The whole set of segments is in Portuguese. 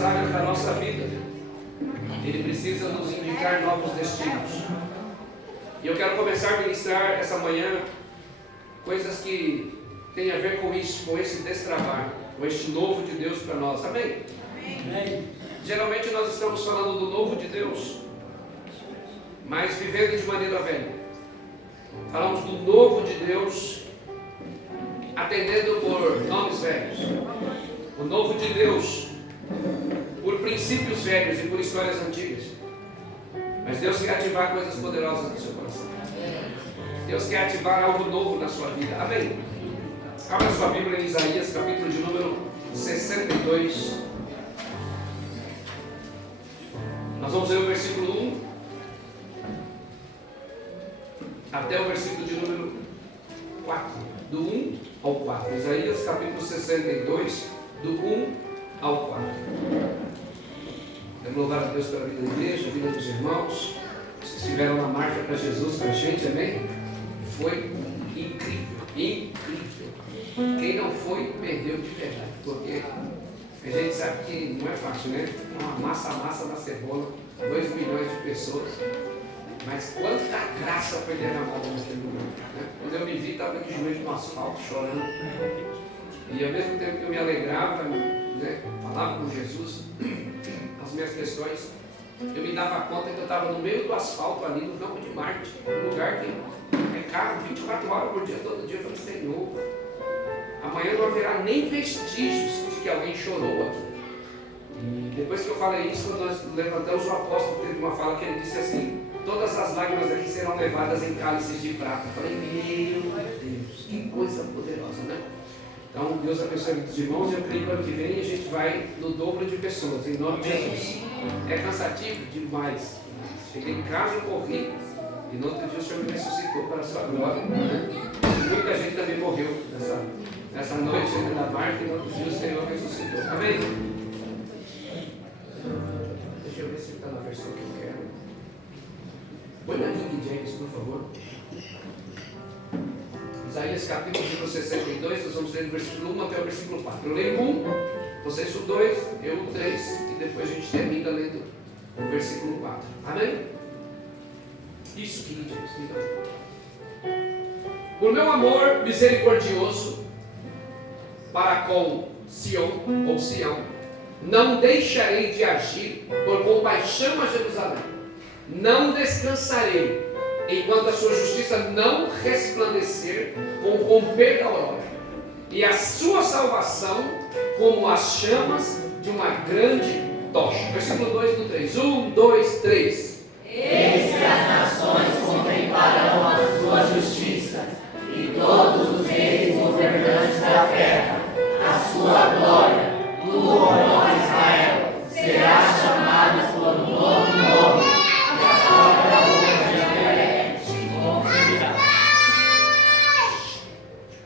as áreas da nossa vida. Ele precisa nos indicar novos destinos. E eu quero começar a ministrar essa manhã coisas que têm a ver com isso, com esse destravar, com este novo de Deus para nós. Amém? Amém. Geralmente nós estamos falando do novo de Deus, mas vivendo de maneira velha. Falamos do novo de Deus, atendendo por nomes velhos. O novo de Deus, por princípios velhos e por histórias antigas. Mas Deus quer ativar coisas poderosas no seu coração. Deus quer ativar algo novo na sua vida. Amém? Abra sua Bíblia em Isaías, capítulo de número 62. Nós vamos ler o versículo 1 até o versículo de número 4. Do 1 ao 4. Isaías, capítulo 62, do 1 ao 4. Quero louvar a Deus pela vida da igreja, a vida dos irmãos que estiveram na marcha para Jesus com a gente, amém? Foi incrível, incrível. Quem não foi, perdeu de verdade, porque a gente sabe que não é fácil, né? Uma massa na cebola, 2 milhões de pessoas, mas quanta graça foi derramada naquele lugar, né? Quando eu me vi, estava de joelho no asfalto, chorando, e ao mesmo tempo que eu me alegrava, né, falava com Jesus as minhas questões, eu me dava conta que eu estava no meio do asfalto ali no campo de Marte, um lugar que é caro, 24 horas por dia, todo dia. Eu falei, Senhor, amanhã não haverá nem vestígios de que alguém chorou aqui. E depois que eu falei isso, quando nós levantamos, o apóstolo teve uma fala que ele disse assim: todas as lágrimas aqui serão levadas em cálices de prata. Eu falei, meu Deus, que coisa poderosa, né? Então, Deus abençoe os irmãos, e eu creio que ano que vem a gente vai no dobro de pessoas, em nome de Jesus. É cansativo demais. Cheguei em casa e corri, e no outro dia o Senhor me ressuscitou para a sua glória, né? Muita gente também morreu nessa noite da marca, e no outro dia o Senhor ressuscitou. Amém? Deixa eu ver se está na versão que eu quero. Põe na King James, por favor. Isaías capítulo 62, nós vamos ler do versículo 1 até o versículo 4. Eu leio 1, vocês o 2, eu o 3, e depois a gente termina lendo o versículo 4. Amém? Isso, King James. Por meu amor misericordioso para com Sião, ou Sião, não deixarei de agir por compaixão a Jerusalém. Não descansarei enquanto a sua justiça não resplandecer com o romper da aurora, e a sua salvação como as chamas de uma grande tocha. Versículo 2 do 3. 1, 2, 3. Eis que as nações contemplarão a sua justiça, e todos os reis e governantes da terra a sua glória. Tu, ó Israel, serás chamada por um novo nome, e a própria boca de Yahvé te conferirá.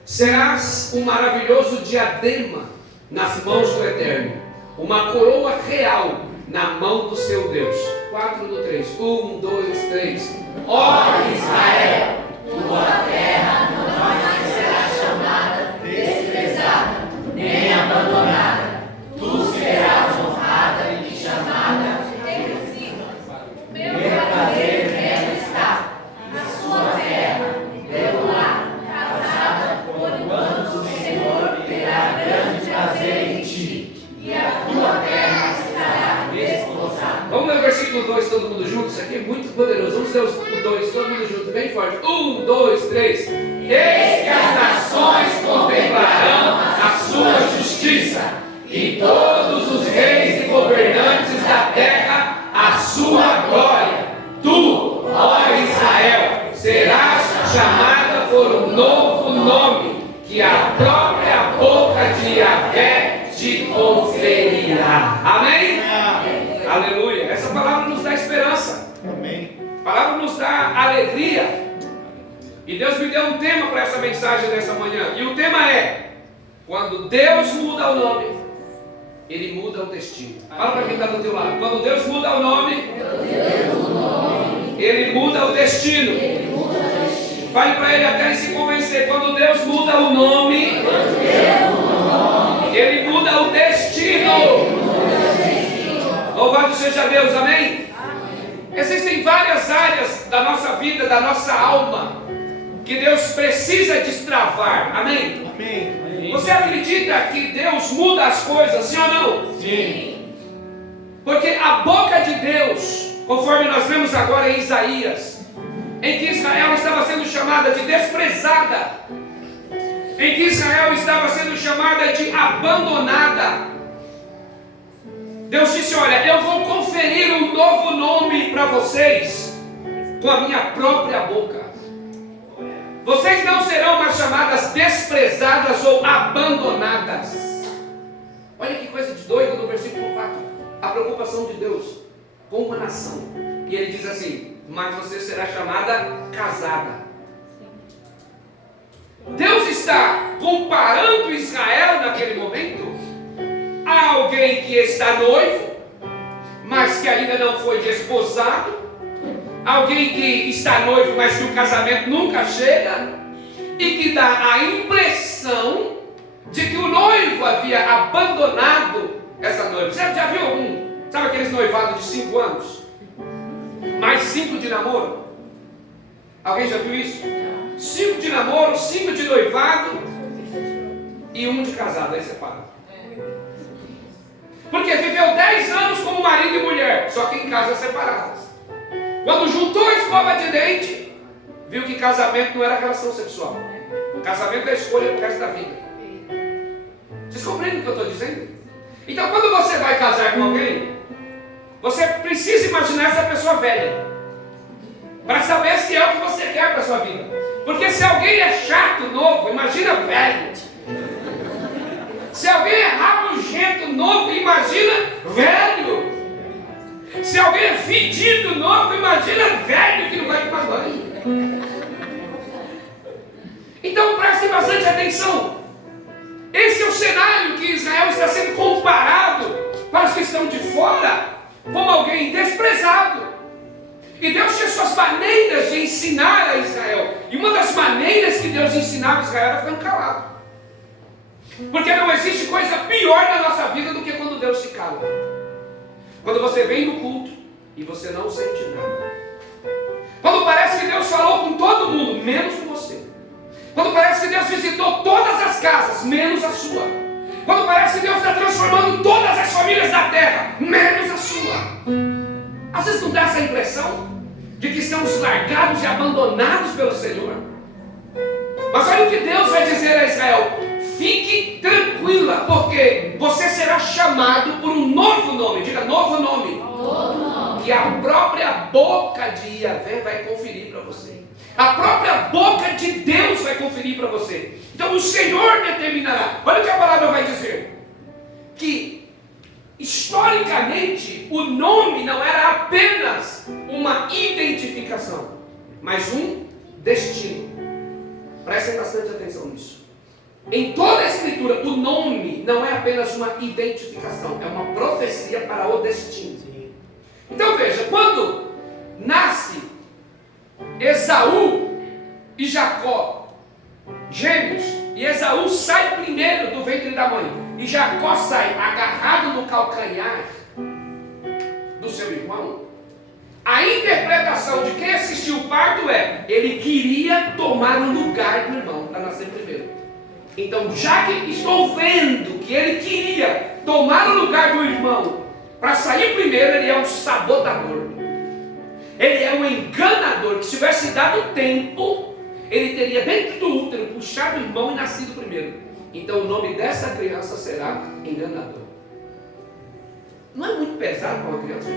Serás um maravilhoso diadema nas mãos do Eterno, uma coroa real na mão do seu Deus. 4 do 3. 1, 2, 3. Ó Israel, tua terra não mais será chamada desprezada, nem abandonada. Tu serás honrada e chamada meu prazer nela está, na sua terra, pelo lar, casada, porquanto o Senhor terá grande prazer em ti, e a tua terra estará desposada. Vamos ler o versículo 2 todo mundo junto? Isso aqui é muito poderoso. Vamos ler o 2 todo mundo junto, bem forte. 1, 2, 3. Eis que as nações contemplarão a sua justiça, e todos os reis e governantes da terra a sua glória. Tu, ó Israel, serás chamada por um novo nome, que a própria boca de Yahvé te conferirá. Amém? Amém? Aleluia. Essa palavra nos dá esperança. Amém. A palavra nos dá alegria. E Deus me deu um tema para essa mensagem dessa manhã. E o tema é: quando Deus muda o nome, Ele muda o destino. Fala para quem está do teu lado. Quando Deus muda o nome, Ele muda o destino. Fale para ele até ele se convencer. Quando Deus muda o nome, Ele muda o destino. Louvado seja Deus, amém? Existem várias áreas da nossa vida, da nossa alma, que Deus precisa destravar, amém? Amém. Você acredita que Deus muda as coisas, sim ou não? Sim. Porque a boca de Deus, conforme nós vemos agora em Isaías, em que Israel estava sendo chamada de desprezada, em que Israel estava sendo chamada de abandonada, Deus disse: olha, eu vou conferir um novo nome para vocês com a minha própria boca. Vocês não serão mais chamadas desprezadas ou abandonadas. Olha que coisa de doido no versículo 4. A preocupação de Deus com uma nação. E ele diz assim: mas você será chamada casada. Deus está comparando Israel naquele momento a alguém que está noivo, mas que ainda não foi desposado. Alguém que está noivo, mas que o casamento nunca chega, e que dá a impressão de que o noivo havia abandonado essa noiva. Você já viu algum? Sabe aqueles noivados de 5 anos? Mais 5 de namoro? Alguém já viu isso? 5 de namoro, 5 de noivado e 1 de casado, aí separa. Porque viveu 10 anos como marido e mulher, só que em casas separadas. Quando juntou a escova de dente, viu que casamento não era relação sexual. Casamento é escolha pro resto da vida. Vocês compreendem o que eu estou dizendo? Então, quando você vai casar com alguém, você precisa imaginar essa pessoa velha, para saber se é o que você quer para a sua vida. Porque se alguém é chato, novo, imagina velho. Se alguém é rabugento, novo, imagina velho. Se alguém é fedido, novo, imagina velho que não vai tomar banho. Então preste bastante atenção. Esse é o cenário que Israel está sendo comparado para os que estão de fora como alguém desprezado. E Deus tinha suas maneiras de ensinar a Israel. E uma das maneiras que Deus ensinava a Israel era ficando calado. Porque não existe coisa pior na nossa vida do que quando Deus se cala. Quando você vem no culto e você não sente nada. Quando parece que Deus falou com todo mundo, menos com você. Quando parece que Deus visitou todas as casas, menos a sua. Quando parece que Deus está transformando todas as famílias da terra, menos a sua. Às vezes não dá essa impressão de que estamos largados e abandonados pelo Senhor. Mas olha o que Deus vai dizer a Israel: fique tranquila, porque você será chamado por um novo nome. Diga novo nome. Novo nome. Que a própria boca de Yahvé vai conferir para você. A própria boca de Deus vai conferir para você. Então o Senhor determinará. Olha o que a palavra vai dizer. Que historicamente o nome não era apenas uma identificação, mas um destino. Prestem bastante atenção nisso. Em toda a Escritura, o nome não é apenas uma identificação, é uma profecia para o destino. Então veja, quando nasce Esaú e Jacó, gêmeos, e Esaú sai primeiro do ventre da mãe, e Jacó sai agarrado no calcanhar do seu irmão, a interpretação de quem assistiu o parto é: ele queria tomar o lugar do irmão para nascer primeiro. Então, já que estou vendo que ele queria tomar o lugar do irmão para sair primeiro, ele é um sabotador. Ele é um enganador, que se tivesse dado tempo, ele teria dentro do útero puxado o irmão e nascido primeiro. Então o nome dessa criança será enganador. Não é muito pesado para uma criança?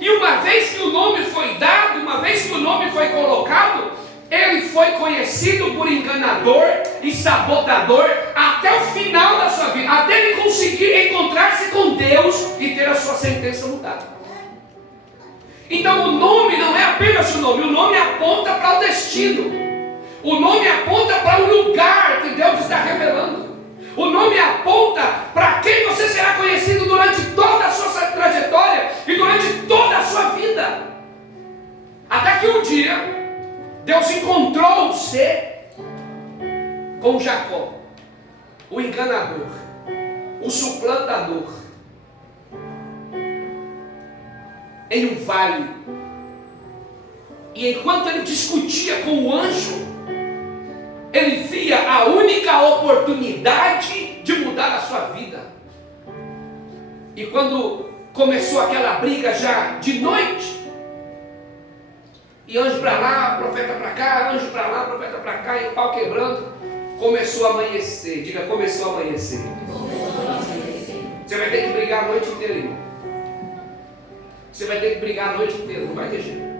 E uma vez que o nome foi dado, uma vez que o nome foi colocado, ele foi conhecido por enganador e sabotador até o final da sua vida, até ele conseguir encontrar-se com Deus e ter a sua sentença mudada. Então o nome não é apenas o nome aponta para o destino, o nome aponta para o lugar que Deus está revelando, o nome aponta para quem você será conhecido durante toda a sua trajetória e durante toda a sua vida, até que um dia Deus encontrou-se com Jacó, o enganador, um suplantador em um vale. E enquanto ele discutia com o anjo, ele via a única oportunidade de mudar a sua vida. E quando começou aquela briga já de noite, e anjo para lá, profeta para cá, anjo para lá, profeta para cá, e o pau quebrando, começou a amanhecer. Diga, começou a amanhecer. Você vai ter que brigar a noite inteira, irmão. Você vai ter que brigar a noite inteira, não vai ter jeito.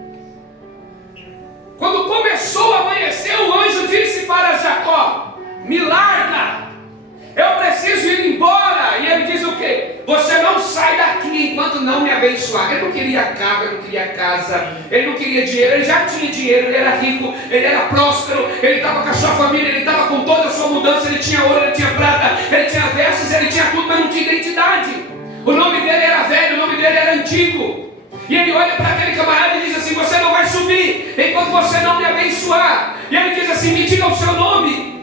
Quando começou a amanhecer, o anjo disse para Jacó: me larga, eu preciso ir embora. E ele diz o quê? Você não sai daqui enquanto não me abençoar. Ele não queria carro, ele não queria casa, ele não queria dinheiro, ele já tinha dinheiro, ele era rico, ele era próspero, ele estava com a sua família, ele estava com toda a sua mudança, ele tinha ouro, ele tinha prata, ele tinha vestes, ele tinha tudo, mas não tinha identidade. O nome dele era velho, o nome dele era antigo. E ele olha para aquele camarada e diz assim: você não vai subir enquanto você não me abençoar. E ele diz assim: me diga o seu nome.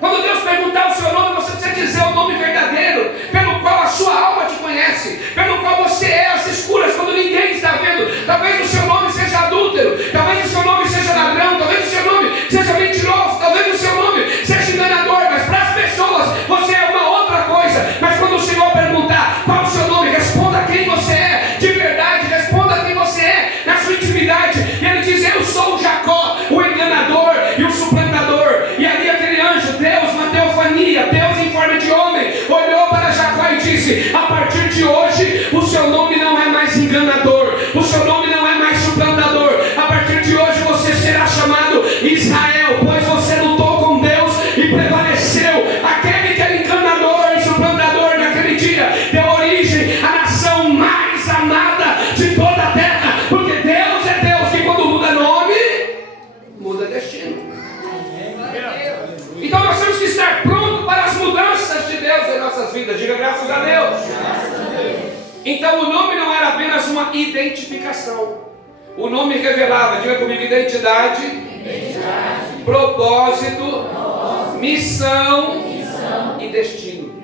Quando Deus perguntar o seu nome, você precisa dizer o nome verdadeiro, pelo qual a sua alma te conhece, pelo qual você é às escuras, quando ninguém está vendo. Talvez o seu nome seja adúltero, talvez o seu nome seja ladrão, talvez o seu nome seja mentiroso, talvez o seu nome seja enganador, mas para as pessoas você é uma outra coisa. Mas quando o Senhor perguntar qual o seu nome, responda quem você é de verdade, responda quem você é na sua intimidade. E ele diz: eu sou o Jacó, o enganador e o suplantador. E ali aquele anjo, Deus na teofania, Deus em forma de homem, olhou para Jacó e disse: a partir de hoje o seu nome não é mais enganador, o seu nome não é mais suplantador. A partir de hoje você será chamado Israel, pois você lutou com Deus e prevaleceu. Aquele que era enganador e suplantador naquele dia deu origem à nação mais amada de toda a terra, porque Deus é Deus que quando muda nome, muda destino. Então nós temos que estar prontos para as mudanças de Deus em nossas vidas. Diga graças a Deus. Então o nome não era apenas uma identificação. O nome revelava, diga comigo, identidade, propósito, missão e destino.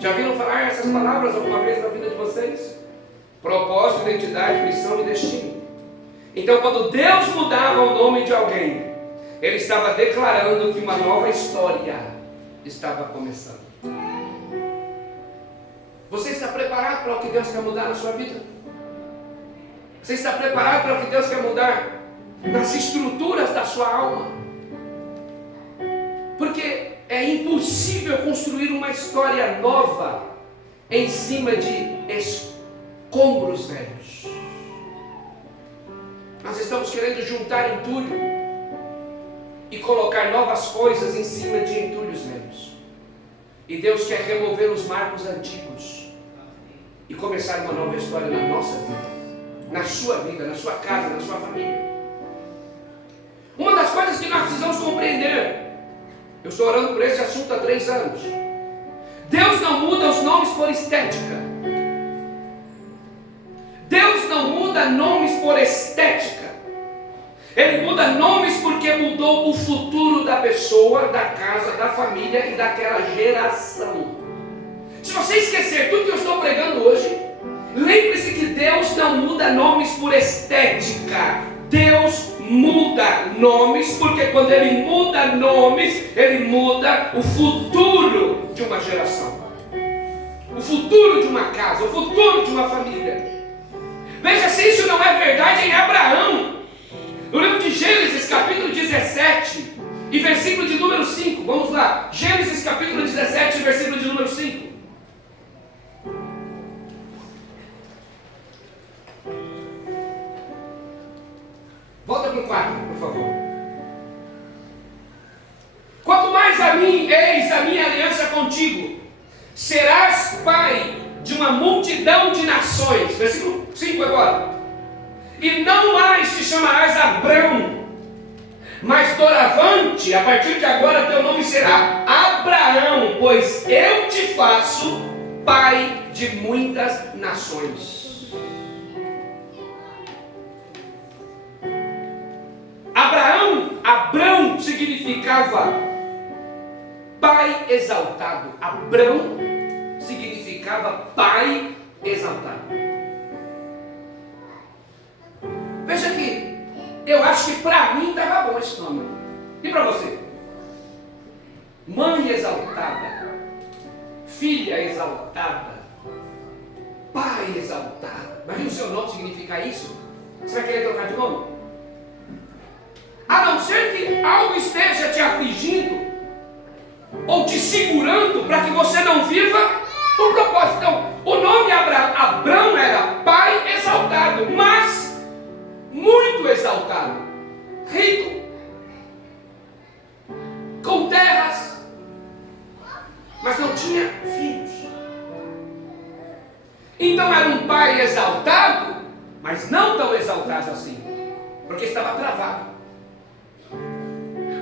Já viram falar essas palavras alguma vez na vida de vocês? Propósito, identidade, missão e destino. Então quando Deus mudava o nome de alguém, Ele estava declarando que uma nova história estava começando. Você está preparado para o que Deus quer mudar na sua vida? Você está preparado para o que Deus quer mudar nas estruturas da sua alma? Porque é impossível construir uma história nova em cima de escombros velhos. Nós estamos querendo juntar entulho e colocar novas coisas em cima de entulhos velhos. E Deus quer remover os marcos antigos e começar uma nova história na nossa vida, na sua casa, na sua família. Uma das coisas que nós precisamos compreender, eu estou orando por esse assunto há 3 anos. Deus não muda os nomes por estética. Deus não muda nomes por estética. Ele muda nomes porque mudou o futuro da pessoa, da casa, da família e daquela geração. Se você esquecer tudo que eu estou pregando hoje, lembre-se que Deus não muda nomes por estética. Deus muda nomes porque quando Ele muda nomes, Ele muda o futuro de uma geração, o futuro de uma casa, o futuro de uma família. Veja se isso não é verdade em Abraão. No livro de Gênesis, capítulo 17, e versículo de número 5. Vamos lá. Gênesis, capítulo 17, versículo de número 5. Volta para o 4, por favor. Quanto mais a mim, eis a minha aliança contigo. Serás pai de uma multidão de nações. Versículo 5 agora. E não mais te chamarás Abrão, mas doravante, a partir de agora teu nome será Abraão, pois eu te faço pai de muitas nações. Abrão significava pai exaltado. Abrão significava pai exaltado. Veja aqui, eu acho que para mim estava bom esse nome. E para você? Mãe exaltada, filha exaltada, pai exaltado. Imagina o seu nome significar isso. Você vai querer trocar de nome? A não ser que algo esteja te afligindo ou te segurando para que você não viva o propósito. Então, o nome Abrão era pai exaltado, mas muito exaltado, rico, com terras, mas não tinha filhos. Então era um pai exaltado, mas não tão exaltado assim, porque estava travado.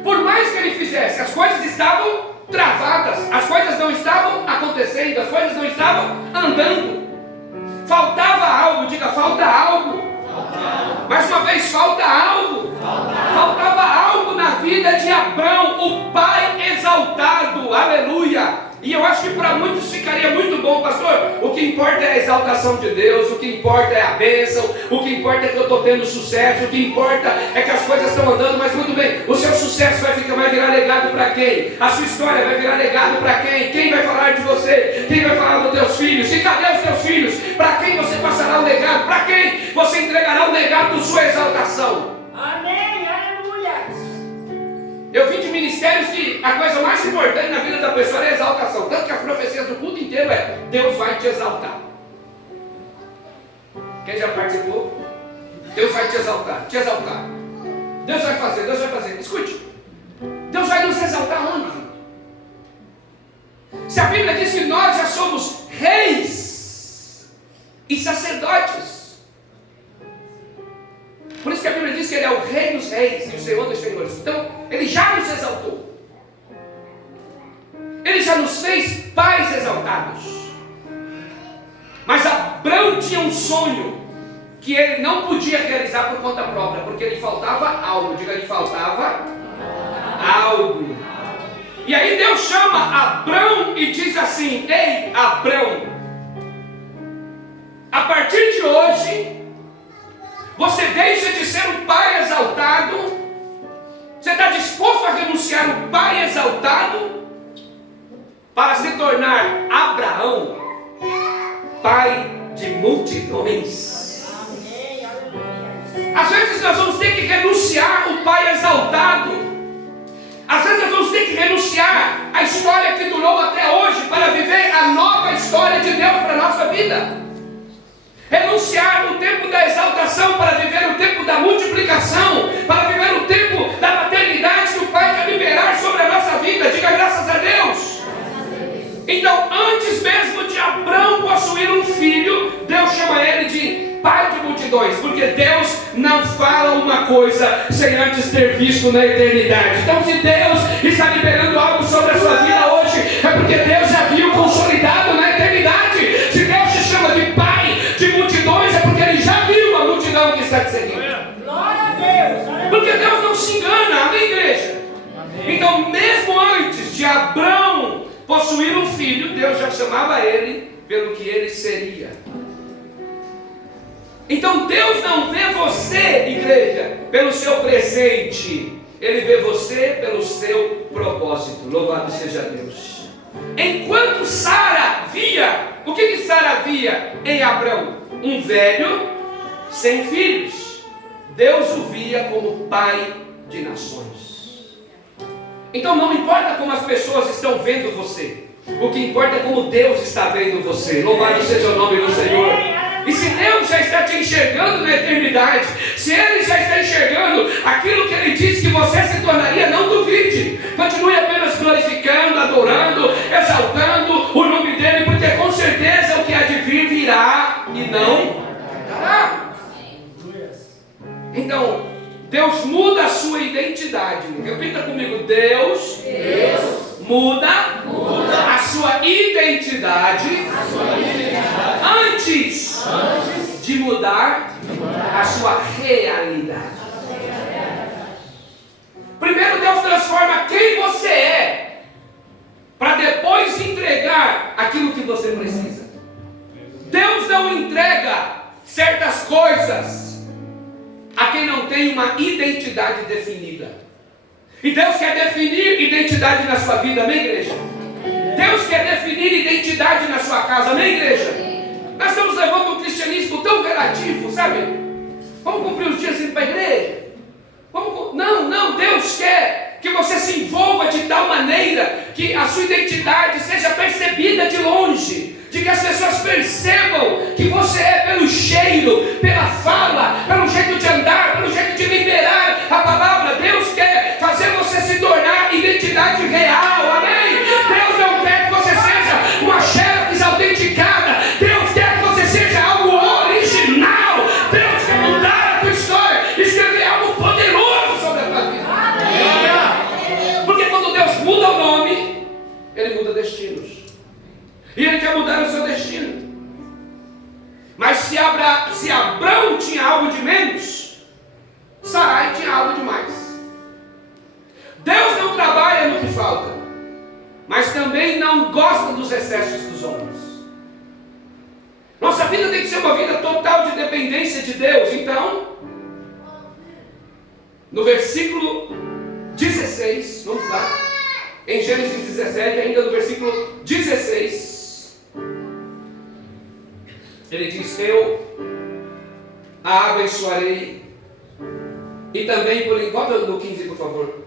Por mais que ele fizesse, as coisas estavam travadas, as coisas não estavam acontecendo, as coisas não estavam andando. Faltava algo, diga, falta algo. Mais uma vez, falta algo. Faltava algo na vida de Abrão, o pai exaltado, aleluia. E eu acho que para muitos ficaria muito bom, pastor. O que importa é a exaltação de Deus, o que importa é a bênção, o que importa é que eu estou tendo sucesso, o que importa é que as coisas estão andando. Mas muito bem, o seu sucesso vai virar legado para quem? A sua história vai virar legado para quem? Quem vai falar de você? Quem vai falar dos teus filhos? E cadê os teus filhos? Para quem você passará o legado? Para quem você entregará o legado da sua exaltação? Amém, aleluia. Eu vim de ministérios que a coisa mais importante na vida da pessoa é a exaltação. Tanto que as profecias do culto inteiro é: Deus vai te exaltar. Quem já participou? Deus vai te exaltar, te exaltar. Deus vai fazer, Deus vai fazer. Escute, Deus vai nos exaltar onde? Se a Bíblia diz que nós já somos reis e sacerdotes. Por isso que a Bíblia diz que Ele é o Rei dos Reis e o Senhor dos Senhores. Então, Ele já nos exaltou. Ele já nos fez pais exaltados. Mas Abrão tinha um sonho que ele não podia realizar por conta própria, porque lhe faltava algo. Diga, lhe faltava algo. E aí Deus chama Abrão e diz assim: ei, Abrão, a partir de hoje você deixa de ser o pai exaltado. Você está disposto a renunciar o pai exaltado para se tornar Abraão, pai de multidões. Às vezes nós vamos ter que renunciar o pai exaltado. Às vezes nós vamos ter que renunciar a história que durou até hoje para viver a nova história de Deus para a nossa vida. Renunciar o tempo da exaltação para viver o tempo da multiplicação, para viver o tempo da paternidade que o Pai quer liberar sobre a nossa vida. Diga graças a Deus. Então, antes mesmo de Abrão possuir um filho, Deus chama ele de pai de multidões, porque Deus não fala uma coisa sem antes ter visto na eternidade. Então, se Deus está liberando algo sobre a sua vida hoje, é porque Deus já viu consolidado na eternidade. Se Deus te chama de pai de multidões, é porque Ele já viu a multidão que está te seguindo. Glória a Deus. Porque Deus não se engana, amém, igreja? Amém. Então, mesmo antes de Abrão possuir um filho, Deus já chamava ele pelo que ele seria. Então Deus não vê você, igreja, pelo seu presente. Ele vê você pelo seu propósito. Louvado seja Deus. Enquanto Sara via, o que Sara via em Abrão? Um velho sem filhos. Deus o via como pai de nações. Então não importa como as pessoas estão vendo você, o que importa é como Deus está vendo você. Louvado seja o nome do Senhor. E se Deus já está te enxergando na eternidade, se Ele já está enxergando aquilo que Ele disse que você se tornaria, não duvide. Continue apenas glorificando, adorando, exaltando o nome dEle, porque com certeza o que há de vir virá e não tardará. Então, Deus muda a sua identidade. Repita comigo: Deus muda a sua identidade, antes de mudar a sua realidade. Primeiro Deus transforma quem você é para depois entregar aquilo que você precisa. Deus não entrega certas coisas a quem não tem uma identidade definida. E Deus quer definir identidade na sua vida, amém, igreja? Deus quer definir identidade na sua casa, amém, igreja? Nós estamos levando um cristianismo tão relativo, sabe? Vamos cumprir os dias indo para a igreja? Não, Deus quer que você se envolva de tal maneira que a sua identidade seja percebida de longe, de que as pessoas percebam que você é pelo cheiro, pela fala, pelo jeito de andar, pelo jeito de liberar a palavra. Deus quer fazer você se tornar identidade real, amém? Deus não quer que você seja uma xerox autenticada. Deus quer que você seja algo original. Deus quer mudar a tua história, escrever algo poderoso sobre a tua vida. Porque quando Deus muda o nome, Ele muda destinos. E Ele quer mudar o seu destino. Mas se Abrão tinha algo de menos, Sarai tinha algo de mais. Deus não trabalha no que falta, mas também não gosta dos excessos dos homens. Nossa vida tem que ser uma vida total de dependência de Deus. Então, no versículo 16, vamos lá, em Gênesis 17, ainda no versículo 16, ele diz: eu a abençoarei. E também, volta no 15, por favor.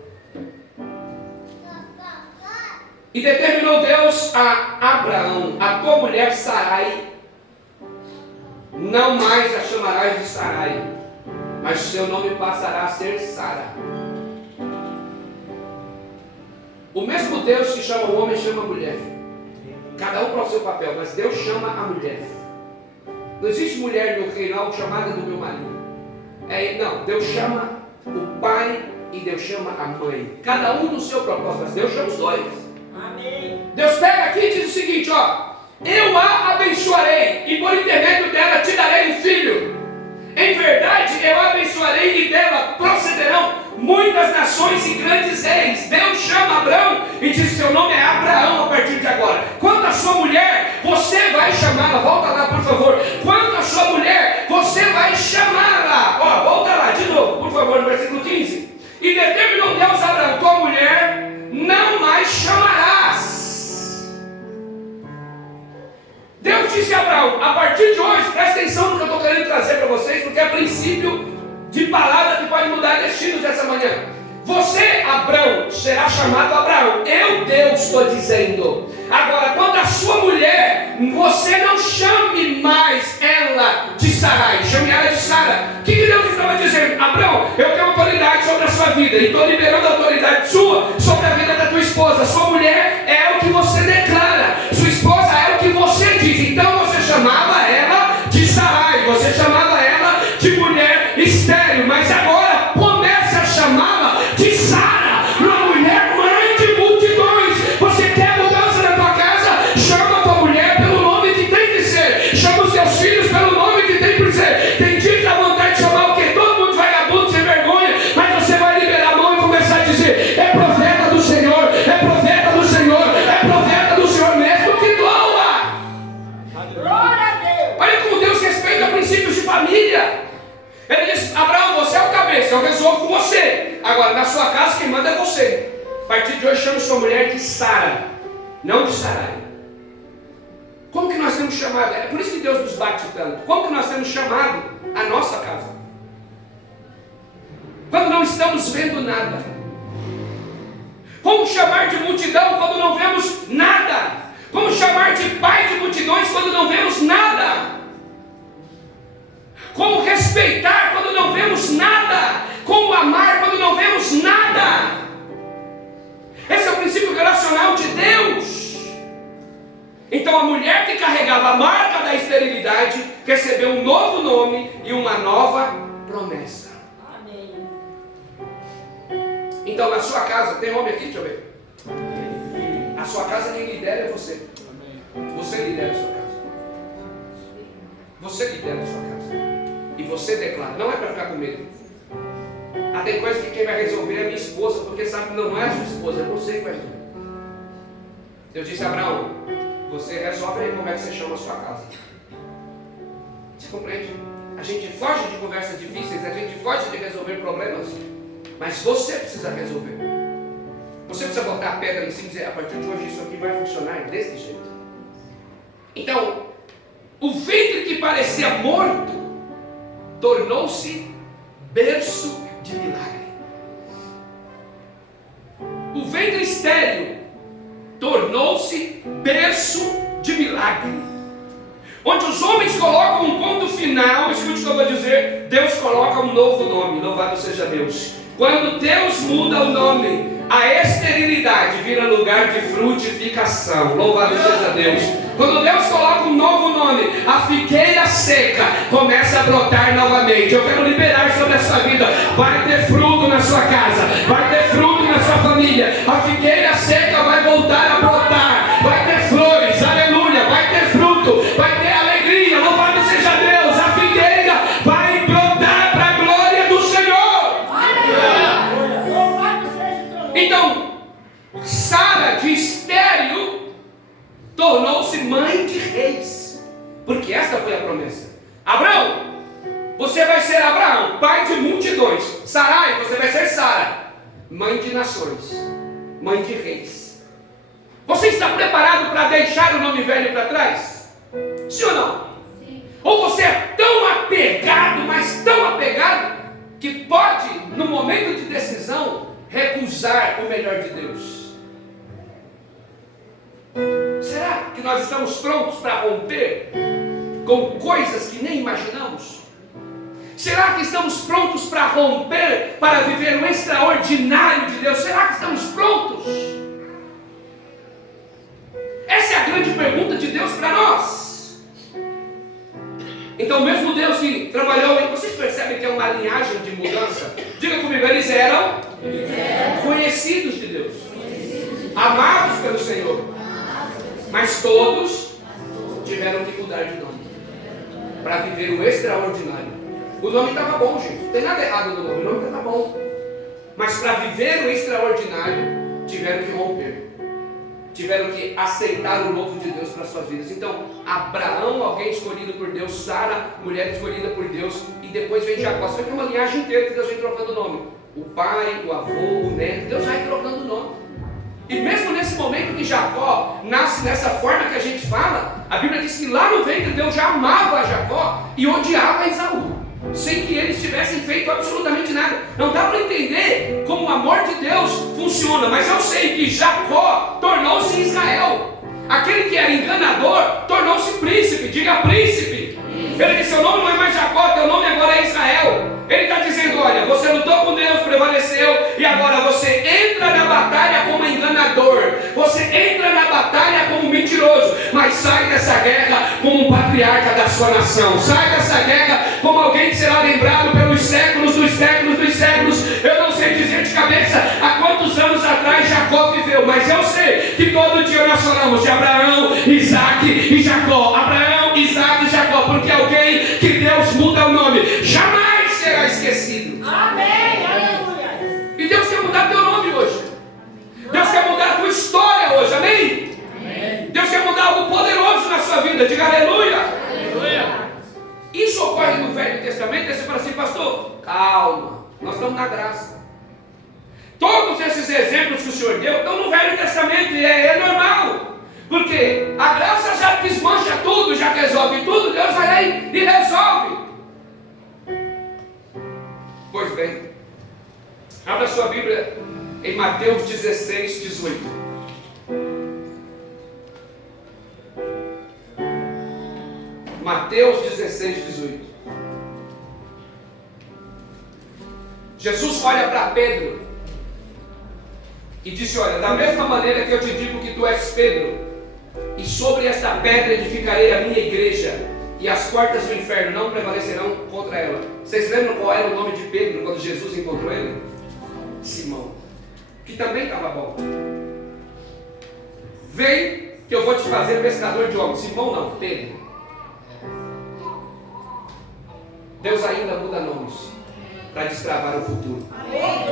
E determinou Deus a Abraão: a tua mulher Sarai, não mais a chamarás de Sarai, mas seu nome passará a ser Sara. O mesmo Deus que chama o homem chama a mulher. Cada um para o seu papel, mas Deus chama a mulher. Não existe mulher no reino, algo chamada do meu marido. Não, Deus chama o pai e Deus chama a mãe. Cada um no seu propósito, mas Deus chama os dois. Amém. Deus pega aqui e diz o seguinte, eu a abençoarei e por intermédio dela te darei um filho. Em verdade, eu a abençoarei e dela procederão muitas nações e grandes reis. Deus chama Abraão e diz: seu nome é Abraão a partir de agora. Quanto à sua mulher, você vai chamá-la. Volta lá, por favor. Quanto à sua mulher, você vai chamá-la. Volta lá de novo, por favor, no versículo 15. E determinou Deus a Abraão: tua mulher não mais chamarás. Deus disse a Abraão: a partir de hoje, presta atenção no que eu estou querendo trazer para vocês, porque é princípio de palavra que pode mudar destinos essa manhã. Você, Abraão, será chamado Abraão. Eu, Deus, estou dizendo. Agora, quando a sua mulher, você não chame mais ela de Sarai, chame ela de Sara. O que Deus estava dizendo? Abraão, eu tenho autoridade sobre a sua vida e estou liberando a autoridade sua sobre a vida da tua esposa. Sua mulher é o que você declara, sua esposa é o que você diz. Então você chamava ela de Sarai, você chamava ela de mulher estéril, mas agora comece a chamá-la de Sara, uma mulher mãe de multidões. Você quer mudança na tua casa? Chama a tua mulher pelo nome que tem que ser. Chama os teus filhos pelo nome que tem que ser. Tem dia que dá vontade de chamar o quê? Todo mundo vagabundo, sem vergonha, mas você vai liberar a mão e começar a dizer: é profeta do Senhor, é profeta do Senhor, é profeta do Senhor mesmo que doa. Olha como Deus respeita princípios de família. Ele diz: Abraão, você é o cabeça, eu resolvo com você. Agora, na sua casa, quem manda é você. A partir de hoje, chame sua mulher de Sara, não de Sarai. Como que nós temos chamado? É por isso que Deus nos bate tanto. Como que nós temos chamado a nossa casa? Quando não estamos vendo nada. Como chamar de multidão quando não vemos nada? Como chamar de pai de multidões quando não vemos nada? Como respeitar quando não vemos nada? Como amar quando não vemos nada? Esse é o princípio relacional de Deus. Então a mulher que carregava a marca da esterilidade recebeu um novo nome e uma nova promessa. Amém. Então na sua casa, tem homem aqui? Deixa eu ver. A sua casa quem lidera é você. Você lidera a sua casa. Você lidera a sua casa. E você declara, não é para ficar com medo. Tem coisa que quem vai resolver é a minha esposa, porque sabe que não é a sua esposa, é você que vai resolver. Deus disse a Abraão, você resolve aí como é que você chama a sua casa. Você compreende? A gente foge de conversas difíceis, a gente foge de resolver problemas, mas você precisa resolver. Você precisa botar a pedra em cima e dizer, a partir de hoje isso aqui vai funcionar desse jeito. Então, o ventre que parecia morto tornou-se berço de milagre. O ventre estéril tornou-se berço de milagre. Onde os homens colocam um ponto final, escute o que eu vou dizer, Deus coloca um novo nome, louvado seja Deus. Quando Deus muda o nome, a esterilidade vira lugar de frutificação, louvado seja Deus. Quando Deus coloca um novo nome, a figueira seca começa a brotar novamente. Eu quero liberar sobre a sua vida, vai ter fruto na sua casa, vai ter fruto na sua família, a figueira seca vai voltar a brotar, vai ter flores, aleluia, vai ter fruto, vai ter alegria, louvado seja Deus, a figueira vai brotar para a glória do Senhor. Então, Sara de estéril tornou-se mãe de reis, porque esta foi a promessa. Abraão, você vai ser Abraão, pai de multidões. Sarai, você vai ser Sara, mãe de nações, mãe de reis. Você está preparado para deixar o nome velho para trás? Sim ou não? Sim. Ou você é tão apegado, mas tão apegado, que pode, no momento de decisão, recusar o melhor de Deus? Será que nós estamos prontos para romper com coisas que nem imaginamos? Será que estamos prontos para romper, para viver o extraordinário de Deus? Será que estamos prontos? Essa é a grande pergunta de Deus para nós. Então, o mesmo Deus que trabalhou em... Vocês percebem que é uma linhagem de mudança? Diga comigo, eles eram conhecidos de Deus, amados pelo Senhor, mas todos tiveram que mudar de nome para viver o extraordinário. O nome estava bom, gente, não tem nada errado no nome, o nome estava bom, mas para viver o extraordinário tiveram que romper, tiveram que aceitar o novo de Deus para suas vidas. Então, Abraão, alguém escolhido por Deus, Sara, mulher escolhida por Deus, e depois vem Jacó. Você vê que é uma linhagem inteira que Deus vem trocando o nome. O pai, o avô, o neto, Deus vai trocando o nome. E mesmo nesse momento que Jacó nasce dessa forma que a gente fala, a Bíblia diz que lá no ventre Deus já amava a Jacó e odiava Esaú, sem que eles tivessem feito absolutamente nada. Não dá para entender como o amor de Deus funciona, mas eu sei que Jacó tornou-se Israel. Aquele que era enganador tornou-se príncipe. Diga príncipe. Ele disse, seu nome não é mais Jacó, teu nome agora é Israel. Ele está dizendo, olha, você lutou com Deus, prevaleceu, e agora você entra na batalha como enganador, você entra na batalha como mentiroso, mas sai dessa guerra como um patriarca da sua nação, sai dessa guerra como alguém que será lembrado pelos séculos dos séculos dos séculos. Eu não sei dizer de cabeça há quantos anos atrás Jacó viveu, mas eu sei que todo dia nós falamos de Abraão, Isaac e Jacó, Abraão, Isaac e Jacó, porque alguém que Deus muda o nome jamais será esquecido. Amém, aleluia. E Deus quer mudar teu nome hoje. Deus quer mudar a tua história hoje, amém? Amém. Deus quer mudar algo poderoso na sua vida, diga aleluia. Aleluia. Isso ocorre no Velho Testamento, e você fala assim, pastor, calma, nós estamos na graça. Todos esses exemplos que o Senhor deu estão no Velho Testamento, e é normal, porque a graça já desmancha tudo, já resolve tudo, Deus vai lá e resolve. Pois bem, abra sua Bíblia em Mateus 16, 18. Mateus 16, 18. Jesus olha para Pedro e disse, olha, da mesma maneira que eu te digo que tu és Pedro, e sobre esta pedra edificarei a minha igreja, e as portas do inferno não prevalecerão contra ela. Vocês lembram qual era o nome de Pedro quando Jesus encontrou ele? Simão, que também estava bom. Vem que eu vou te fazer pescador de homens. Simão não, Pedro. Deus ainda muda nomes para destravar o futuro.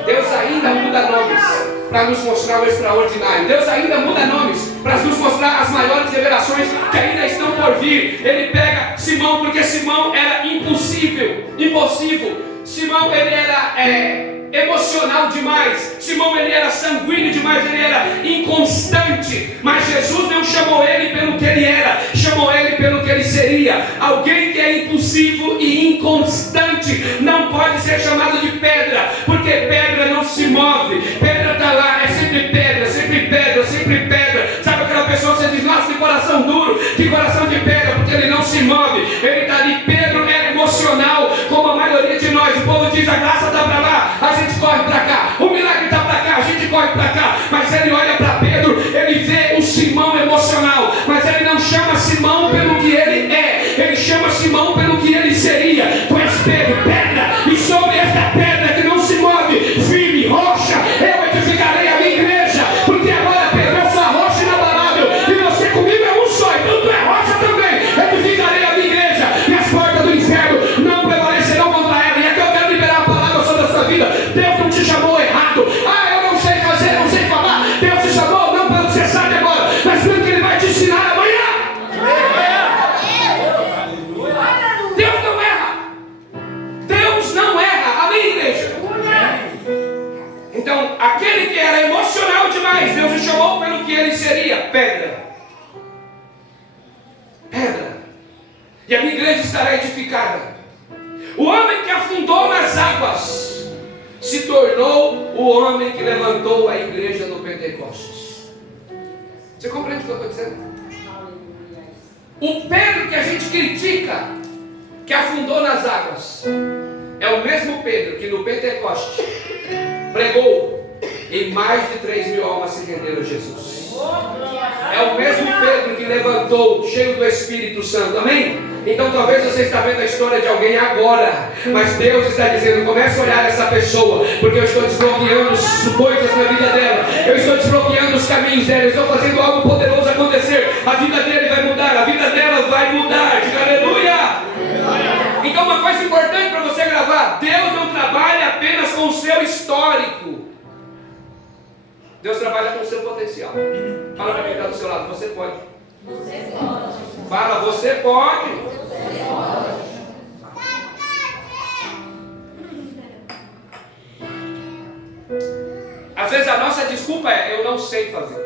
Deus ainda muda nomes para nos mostrar o extraordinário. Deus ainda muda nomes para nos mostrar as maiores revelações que ainda estão por vir. Ele pega Simão, porque Simão era impossível. Simão, ele era emocional demais. Simão, ele era sanguíneo demais, ele era inconstante. Mas Jesus não chamou ele pelo que ele era, chamou ele pelo que ele seria. Alguém que é impulsivo e inconstante não pode ser chamado de pedra, porque pedra não se move. Pedra está lá, é sempre pedra, sempre pedra, sempre pedra. Sabe aquela pessoa que você diz, nossa, que coração duro, que coração de pedra, porque ele não se move. Ele está ali. Pedro era emocional, como a maioria de nós. O povo diz, a graça está para lá, a gente corre para cá. O milagre está para cá, a gente corre para cá. Mas ele olha para Pedro, ele vê um Simão emocional, mas ele não chama Simão pelo que ele é, ele chama Simão pelo que ele seria. Tu és Pedro, pedra, e sobre esta pedra que não se move, firme, rocha, eu edificarei a minha igreja. Porque agora, Pedro, eu sou a rocha inabalável, e você comigo é um só, então tu é rocha também. Edificarei a minha igreja, e as portas do inferno não prevalecerão contra ela. E aqui eu quero liberar a palavra sobre a sua vida. Deus não te chamou errado. Eu não sei fazer, não sei falar. Deus te chamou não pelo que você sabe agora, mas pelo que Ele vai te ensinar amanhã. Deus não erra. Deus não erra. Amém, igreja? Então, aquele que era emocional demais, Deus o chamou pelo que ele seria, pedra. Pedra. E a minha igreja estará edificada. O homem que afundou nas águas se tornou o homem que levantou a igreja no Pentecostes. Você compreende o que eu estou dizendo? O Pedro que a gente critica, que afundou nas águas, é o mesmo Pedro que no Pentecostes pregou e mais de 3.000 almas se renderam a Jesus. É o mesmo Pedro que levantou, cheio do Espírito Santo, amém? Então talvez você está vendo a história de alguém agora, mas Deus está dizendo, comece a olhar essa pessoa, porque eu estou desbloqueando coisas na vida dela, eu estou desbloqueando os caminhos dela, eu estou fazendo algo poderoso acontecer, a vida dele vai mudar, a vida dela vai mudar, diga aleluia! Então uma coisa importante para você gravar, Deus não trabalha apenas com o seu histórico, Deus trabalha com o seu potencial. Fala para quem está do seu lado, você pode. Você pode. Fala, você pode. Você pode. Às vezes a nossa desculpa é, eu não sei fazer.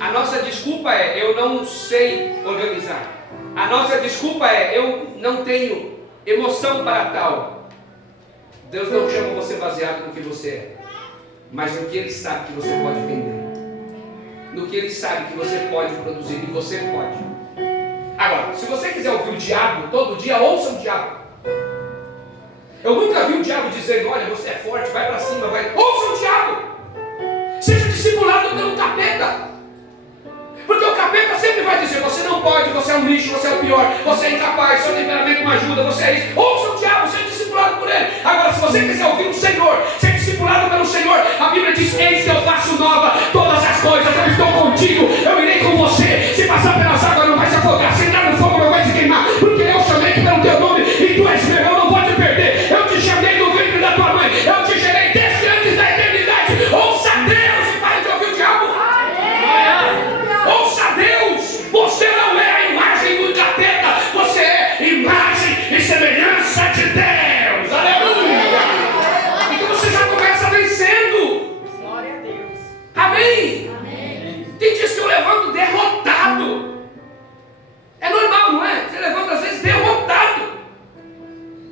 A nossa desculpa é, eu não sei organizar. A nossa desculpa é, eu não tenho emoção para tal. Deus não chama você baseado no que você é, mas no que Ele sabe que você pode vender, no que Ele sabe que você pode produzir, e você pode. Agora, se você quiser ouvir o diabo todo dia, ouça o diabo. Eu nunca vi o diabo dizendo, olha, você é forte, vai para cima, vai. Ouça o diabo. Seja discipulado pelo capeta. Porque o capeta sempre vai dizer, você não pode, você é um lixo, você é o pior, você é incapaz, seu temperamento não ajuda, você é isso. Ouça o diabo, seja discipulado por ele. Agora, se você quiser ouvir o Senhor, ser discipulado pelo Senhor, a Bíblia diz, eis que eu faço nova todas as coisas, eu estou contigo, eu irei com você. Se passar pelas águas não vai se afogar, se entrar no fogo não vai se queimar, porque eu chamei pelo teu nome e tu és meu, eu não pode perder. Eu te chamei no ventre da tua mãe, eu te gerei desde antes da eternidade. Ouça Deus e pare de ouvir o diabo. Ouça Deus, você não é a imagem do capeta, você é imagem e semelhança de Deus, aleluia! Então você já começa vencendo. Glória a Deus. Amém? Amém. Tem dias que eu levanto derrotado. É normal, não é? Você levanta às vezes derrotado.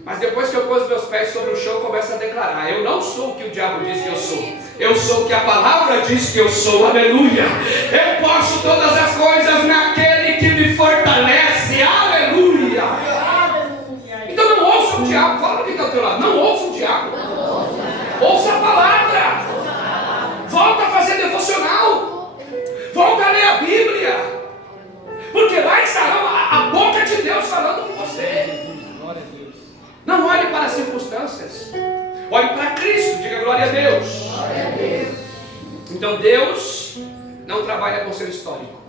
Mas depois que eu pôs meus pés sobre o chão, eu começo a declarar, eu não sou o que o diabo diz que eu sou. Eu sou o que a palavra diz que eu sou, aleluia. Eu posso todas as coisas naquele que me fortalece, aleluia. Então não ouça o diabo, fala para quem está ao teu lado, não ouça o diabo. Ouça a palavra. Volta a fazer devocional. Volta a ler a Bíblia. Porque lá estará a boca de Deus falando com você. Não olhe para as circunstâncias, olhe para Cristo, diga glória a Deus. Glória a Deus. Então Deus não trabalha com seu histórico.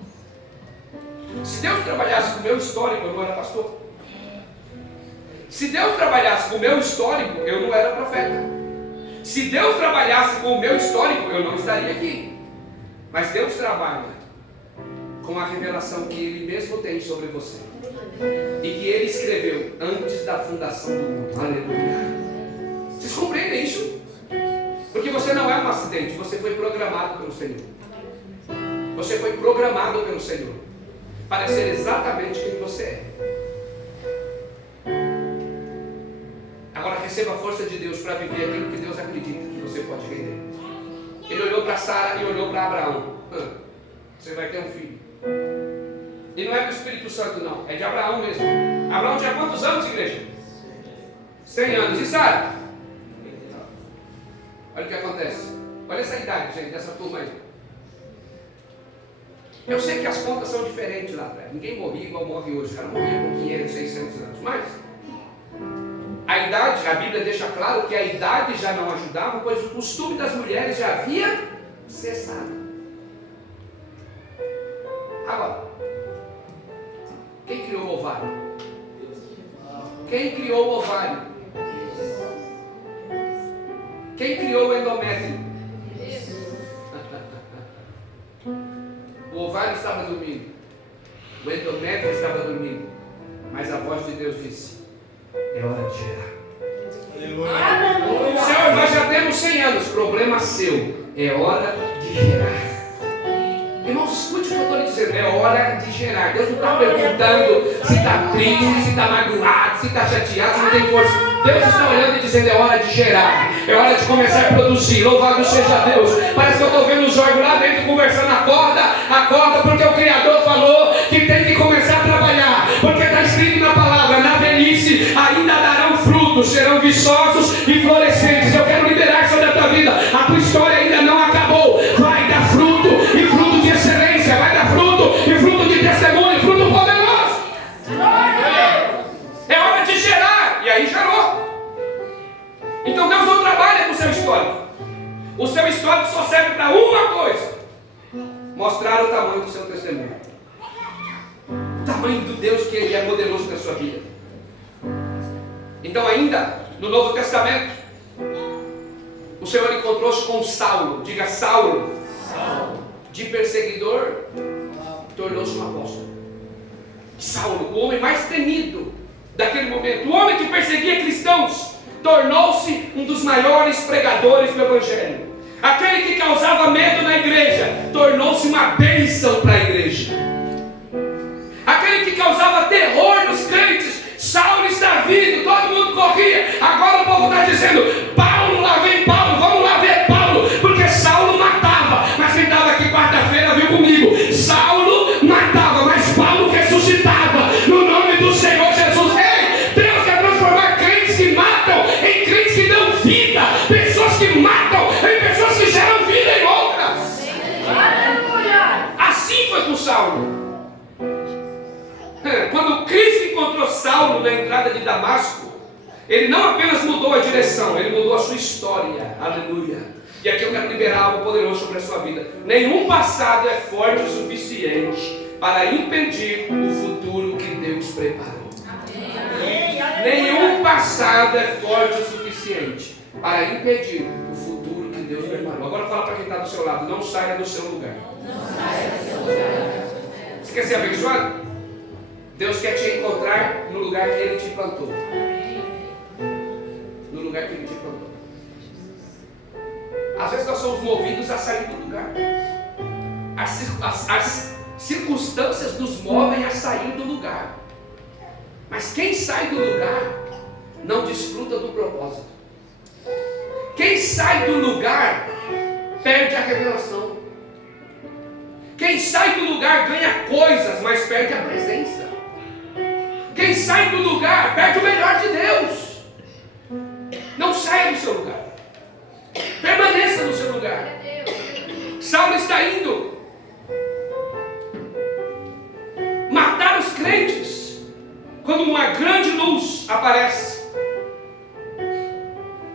Se Deus trabalhasse com o meu histórico, eu não era pastor. Se Deus trabalhasse com o meu histórico, eu não era profeta. Se Deus trabalhasse com o meu histórico, eu não estaria aqui. Mas Deus trabalha com a revelação que Ele mesmo tem sobre você. E que Ele escreveu antes da fundação do mundo. Aleluia. Vocês compreendem isso? Porque você não é um acidente, você foi programado pelo Senhor. Você foi programado pelo Senhor para ser exatamente quem você é. Agora receba a força de Deus para viver aquilo que Deus acredita que você pode render. Ele olhou para Sara e olhou para Abraão. Você vai ter um filho. E não é do Espírito Santo não, é de Abraão mesmo. Abraão tinha quantos anos, igreja? 100 anos. E Sara? Olha o que acontece. Olha essa idade, gente, dessa turma aí. Eu sei que as contas são diferentes lá atrás. Ninguém morria igual morre hoje. O cara morria com 500, 600 anos. Mas a idade, a Bíblia deixa claro que a idade já não ajudava, pois o costume das mulheres já havia cessado. Agora, quem criou o ovário? Quem criou o ovário? Quem criou o endométrio? O ovário estava dormindo, o endométrio estava dormindo, mas a voz de Deus disse: é hora de gerar. Senhor, nós já temos 100 anos, problema seu, é hora de gerar. Irmãos, escute o que eu estou lhe dizendo, é hora de gerar. Deus não está perguntando se está triste, se está magoado, se está chateado, se não tem força. Deus está olhando e dizendo, é hora de gerar, é hora de começar a produzir. Louvado seja Deus. Parece que eu estou vendo os órgãos lá dentro conversando, acorda, porque o Criador falou que tem que começar a trabalhar, porque está escrito na palavra, na velhice ainda darão frutos, serão viçosos e florescentes. Eu quero liberar sobre a tua vida, a tua história ainda não acabou, vai dar fruto, e fruto de excelência, vai dar fruto, e fruto de testemunho, fruto poderoso. É hora de gerar, e aí gerou. Então Deus não trabalha com o seu histórico. O seu histórico só serve para uma coisa: mostrar o tamanho do seu testemunho, o tamanho do Deus que Ele é poderoso na sua vida. Então ainda no Novo Testamento, o Senhor encontrou-se com Saulo. Diga Saulo. De perseguidor tornou-se um apóstolo. Saulo, o homem mais temido daquele momento, o homem que perseguia cristãos, tornou-se um dos maiores pregadores do Evangelho. Aquele que causava medo na igreja tornou-se uma bênção para a igreja. Aquele que causava terror nos crentes, Saulo está vindo, todo mundo corria. Agora o povo está dizendo, Paulo, lá vem Paulo, vamos lá ver Paulo, porque Saulo matava. Mas quem estava aqui quarta-feira viu comigo, Saulo matava, mas Paulo ressuscitava no nome do Senhor Jesus. Ei, Deus quer transformar crentes que matam em crentes que dão vida, pessoas que matam em pessoas que geram vida em outras. Assim foi com Saulo. Quando Cristo encontrou Saulo na entrada de Damasco, Ele não apenas mudou a direção, Ele mudou a sua história. Aleluia. E aqui eu quero liberar algo poderoso sobre a sua vida. Nenhum passado é forte o suficiente para impedir o futuro que Deus preparou. Nenhum passado é forte o suficiente para impedir o futuro que Deus preparou. Agora fala para quem está do seu lado, não saia do seu lugar. Você quer ser abençoado? Deus quer te encontrar no lugar que Ele te plantou. No lugar que Ele te plantou. Às vezes nós somos movidos a sair do lugar. As circunstâncias nos movem a sair do lugar. Mas quem sai do lugar não desfruta do propósito. Quem sai do lugar perde a revelação. Quem sai do lugar ganha coisas, mas perde a presença. Quem sai do lugar perde o melhor de Deus. Não saia do seu lugar. Permaneça no seu lugar. Saulo está indo matar os crentes, quando uma grande luz aparece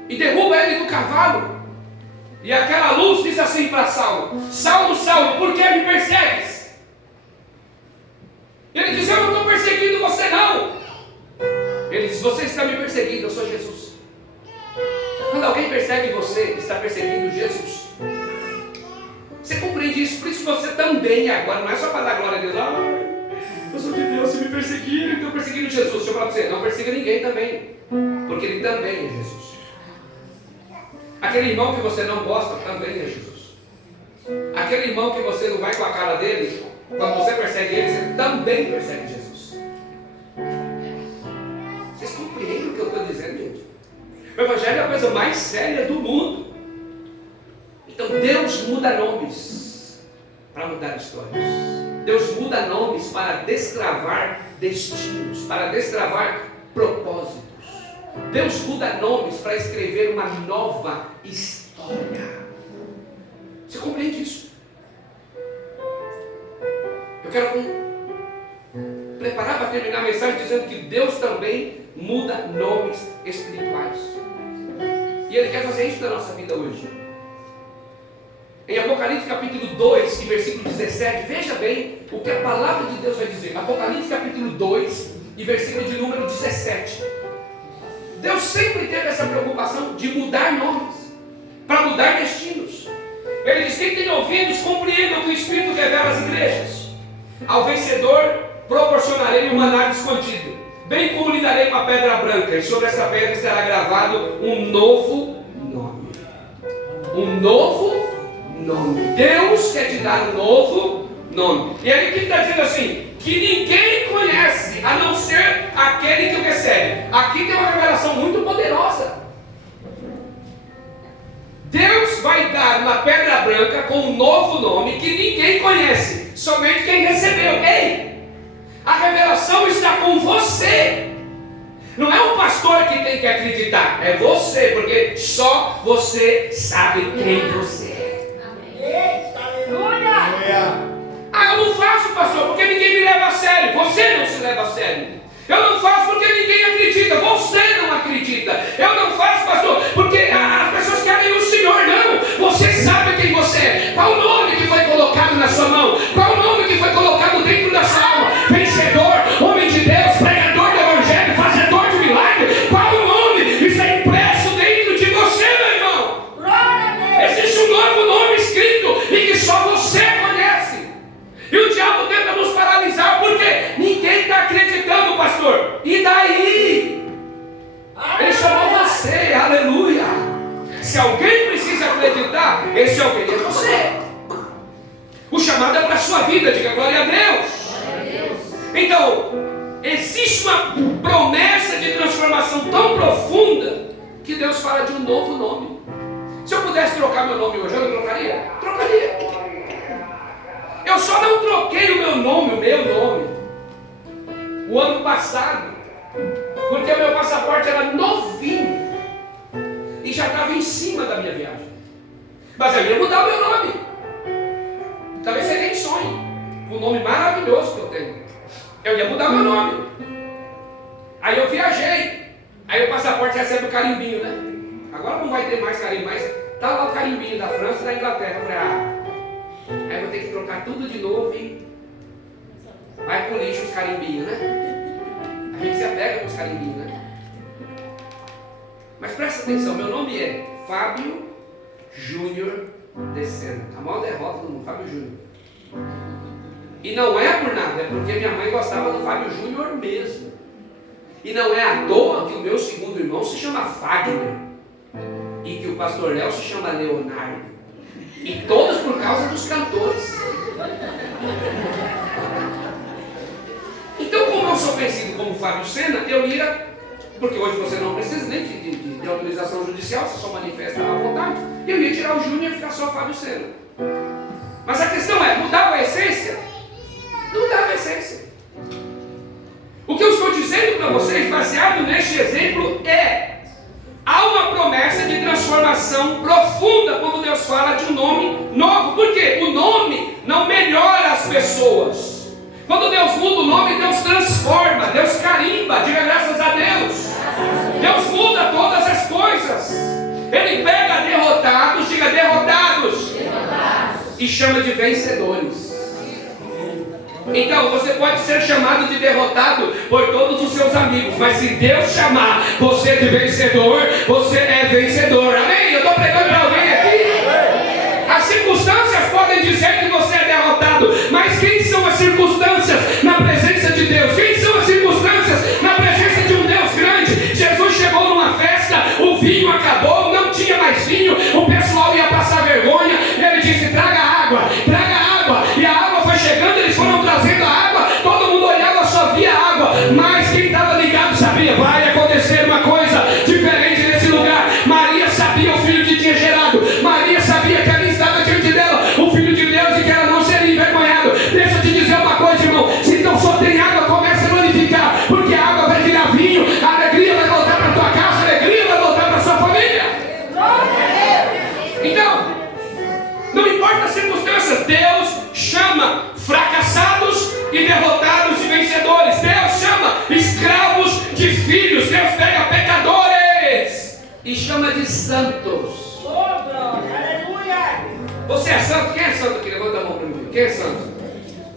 e derruba ele do cavalo. E aquela luz diz assim para Saulo: Saulo, Saulo, por que me persegues? Ele diz: eu não estou perseguindo você não. Ele diz: você está me perseguindo, eu sou Jesus. Quando alguém persegue você, está perseguindo Jesus. Você compreende disso. Por isso você também agora, não é só para dar glória a Deus. Eu sou de Deus, se me perseguirem, então perseguindo Jesus. Deixa eu falar para você, não persiga ninguém também, porque ele também é Jesus. Aquele irmão que você não gosta também é Jesus. Aquele irmão que você não vai com a cara dele, quando você persegue ele, você também persegue Jesus. Vocês compreendem o que eu estou dizendo, gente? O Evangelho é a coisa mais séria do mundo. Então Deus muda nomes para mudar histórias. Deus muda nomes para destravar destinos, para destravar propósitos. Deus muda nomes para escrever uma nova história. Você compreende isso? Eu quero preparar para terminar a mensagem dizendo que Deus também muda nomes espirituais. E Ele quer fazer isso na nossa vida hoje. Em Apocalipse capítulo 2 e versículo 17, veja bem o que a palavra de Deus vai dizer. Apocalipse capítulo 2 e versículo de número 17. Deus sempre teve essa preocupação de mudar nomes, para mudar destinos. Ele diz: quem tem ouvidos, compreenda o que o Espírito revela às igrejas. Ao vencedor proporcionarei um maná escondido, bem como lhe darei uma pedra branca, e sobre essa pedra estará gravado um novo nome. Um novo nome. Deus quer te dar um novo nome. E aí o que está dizendo assim? Que ninguém conhece, a não ser aquele que o recebe. Aqui tem uma revelação muito poderosa. Deus vai dar uma pedra branca com um novo nome que ninguém conhece, somente quem recebeu. Ei, a revelação está com você. Não é o pastor que tem que acreditar, é você, porque só você sabe quem você é. Amém. Aleluia. Eu não faço, pastor, porque ninguém me leva a sério. Você não se leva a sério. Eu não faço porque ninguém acredita. Você não acredita. Eu não faço, pastor, porque as pessoas querem o Senhor. Não, você sabe quem você é. Qual o nome que foi colocado na sua mão? Qual o nome que foi colocado dentro da sua alma? Vencedor, homem de Deus, pregador do Evangelho, fazedor de milagre. Qual o nome? Isso é impresso dentro de você, meu irmão. Existe um novo nome escrito e que só você conhece. E o diabo tenta nos paralisar porque ninguém está acreditando, pastor. E daí? Ele chamou você, aleluia. Se alguém precisa acreditar, esse alguém é você. O chamado é para a sua vida, diga glória a Deus. Então, existe uma promessa de transformação tão profunda que Deus fala de um novo nome. Se eu pudesse trocar meu nome hoje, eu não trocaria? Trocaria. Eu só não troquei o meu nome, o ano passado, porque o meu passaporte era novinho e já estava em cima da minha viagem. Mas eu ia mudar o meu nome. Talvez você nem sonhe. O nome maravilhoso que eu tenho. Eu ia mudar o meu nome. Aí eu viajei. Aí o passaporte recebe o carimbinho, né? Agora não vai ter mais carimbo, mas tá lá o carimbinho da França e da Inglaterra. Eu falei, aí eu vou ter que trocar tudo de novo e vai pro lixo os carimbinhos, né? A gente se apega com os carimbinhos, né? Mas presta atenção, meu nome é Fábio Júnior de Sena. A maior derrota do mundo, Fábio Júnior. E não é por nada, é porque minha mãe gostava do Fábio Júnior mesmo. E não é à toa que o meu segundo irmão se chama Fagner e que o pastor Léo se chama Leonardo. E todos por causa dos cantores. Então, como eu sou conhecido como Fábio Sena, eu ia, porque hoje você não precisa nem de autorização judicial, você só manifesta à vontade, eu ia tirar o Júnior e ficar só Fábio Sena. Mas a questão é, mudava a essência? Não mudava a essência. O que eu estou dizendo para vocês, baseado neste exemplo, há uma promessa de transformação profunda quando Deus fala de um nome novo. Por quê? O nome não melhora as pessoas. Quando Deus muda o nome, Deus transforma, Deus carimba, diga graças a Deus. Deus muda todas as coisas. Ele pega derrotados, diga derrotados, e chama de vencedores. Então você pode ser chamado de derrotado por todos os seus amigos, mas se Deus chamar você de vencedor, você é vencedor. Amém? Eu estou pregando para alguém aqui. As circunstâncias podem dizer que você lado. Mas quem são as circunstâncias na presença de Deus? Quem são as circunstâncias na presença de um Deus grande? Jesus chegou numa festa, o vinho acabou, não tinha mais vinho, o pessoal ia passar vergonha, e ele disse: traga água, e a água foi chegando, eles foram trazendo a água, todo mundo olhava, só via água, mas quem estava ligado sabia: vai acontecer uma coisa diferente nesse lugar. Maria sabia o filho que tinha gerado, Maria sabia que ali estava diante dela o Filho de Deus e que ela não seria envergonhada. Deixa eu te dizer uma coisa, irmão: se não só tem água, começa a glorificar, porque a água vai virar vinho, a alegria vai voltar para a tua casa, a alegria vai voltar para a sua família. Então, não importa as circunstâncias, Deus chama fracassados e derrotados de vencedores. Deus chama escravos de filhos. Deus pega pecadores e chama de santos. Você é santo? Quem é santo aqui? Levanta a mão para mim. Quem é santo?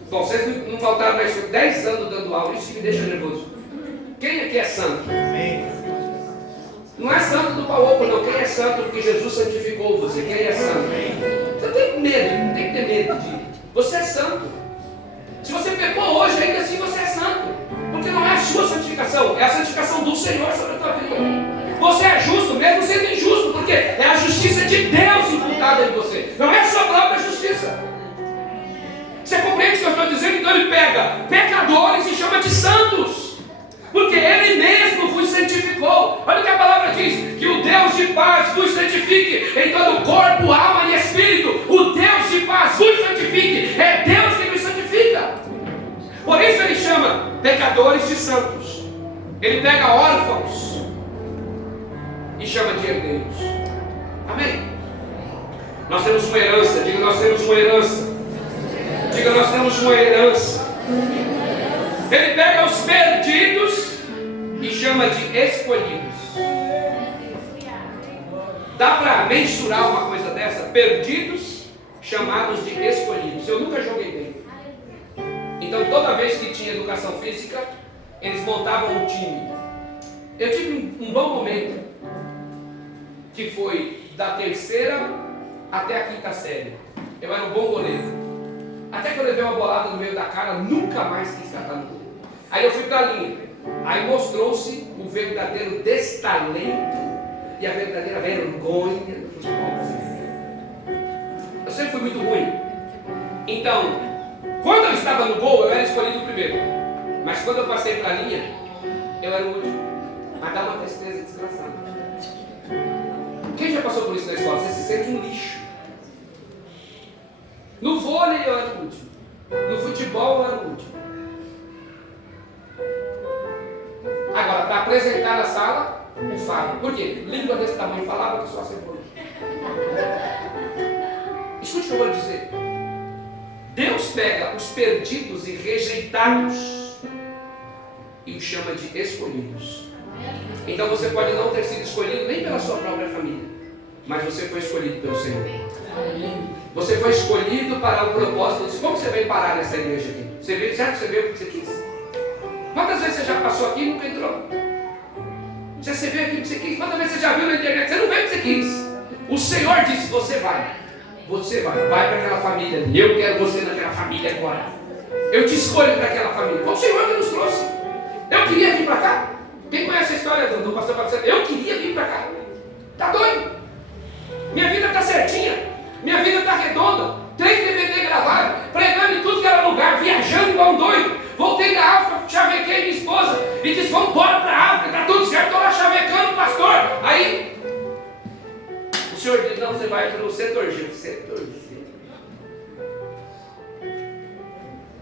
Bom, vocês não faltaram mais 10 anos dando aula, isso que me deixa nervoso. Quem aqui é santo? Não é santo do pau-oco, não. Quem é santo porque Jesus santificou você? Quem é santo? Você tem medo, não tem que ter medo de. Você é santo. Se você pecou hoje, ainda assim você é santo. Porque não é a sua santificação, é a santificação do Senhor sobre a tua vida. Você é justo, mesmo sendo injusto, porque é a justiça de Deus imputada em você. Não é a sua própria justiça. Você compreende o que eu estou dizendo? Então ele pega pecadores e chama de santos. Porque Ele mesmo vos santificou. Olha o que a palavra diz: que o Deus de paz vos santifique em todo o corpo, alma e espírito. O Deus de paz vos santifique. É Deus que nos santifica. Por isso Ele chama pecadores de santos. Ele pega órfãos e chama de herdeiros. Amém? Nós temos uma herança. Diga: nós temos uma herança. Diga: nós temos uma herança. Ele pega os perdidos e chama de escolhidos. Dá para mensurar uma coisa dessa? Perdidos chamados de escolhidos. Eu nunca joguei bem. Então toda vez que tinha educação física, eles montavam um time. Eu tive um bom momento, que foi da 3ª até a 5ª série. Eu era um bom goleiro. Até que eu levei uma bolada no meio da cara, nunca mais quis catar no gol. Aí eu fui para a linha. Aí mostrou-se o verdadeiro destalento e a verdadeira vergonha do futebol. Eu sempre fui muito ruim. Então, quando eu estava no gol, eu era escolhido primeiro. Mas quando eu passei para a linha, eu era o último. Mas dá uma tristeza desgraçada. Quem já passou por isso na escola? Você se sente um lixo. No vôlei eu era o último. No futebol eu era o último. Agora, para apresentar na sala, é fácil. Por quê? Língua desse tamanho, falava que só cebola. Escute o que eu vou dizer. Deus pega os perdidos e rejeitados e os chama de escolhidos. Então você pode não ter sido escolhido nem pela sua própria família, mas você foi escolhido pelo Senhor. Você foi escolhido para o propósito de como você veio parar nessa igreja aqui. Você veio, certo? Você veio porque você quis. Quantas vezes você já passou aqui e nunca entrou? Você veio aqui porque você quis. Quantas vezes você já viu na internet? Você não veio porque você quis. O Senhor disse: você vai. Você vai para aquela família ali. Eu quero você naquela família agora. Eu te escolho para aquela família. Foi o Senhor que nos trouxe. Eu queria vir para cá. Quem conhece a história do pastor Paulo? Eu queria vir para cá. Tá doido? Minha vida está certinha. Minha vida está redonda. 3 DVD gravados, pregando em tudo que era lugar, viajando igual um doido. Voltei da África, chavequei minha esposa e disse: vamos embora para a África, está tudo certo. Estou lá chavecando o pastor. Aí o Senhor diz: não, você vai para o setor G.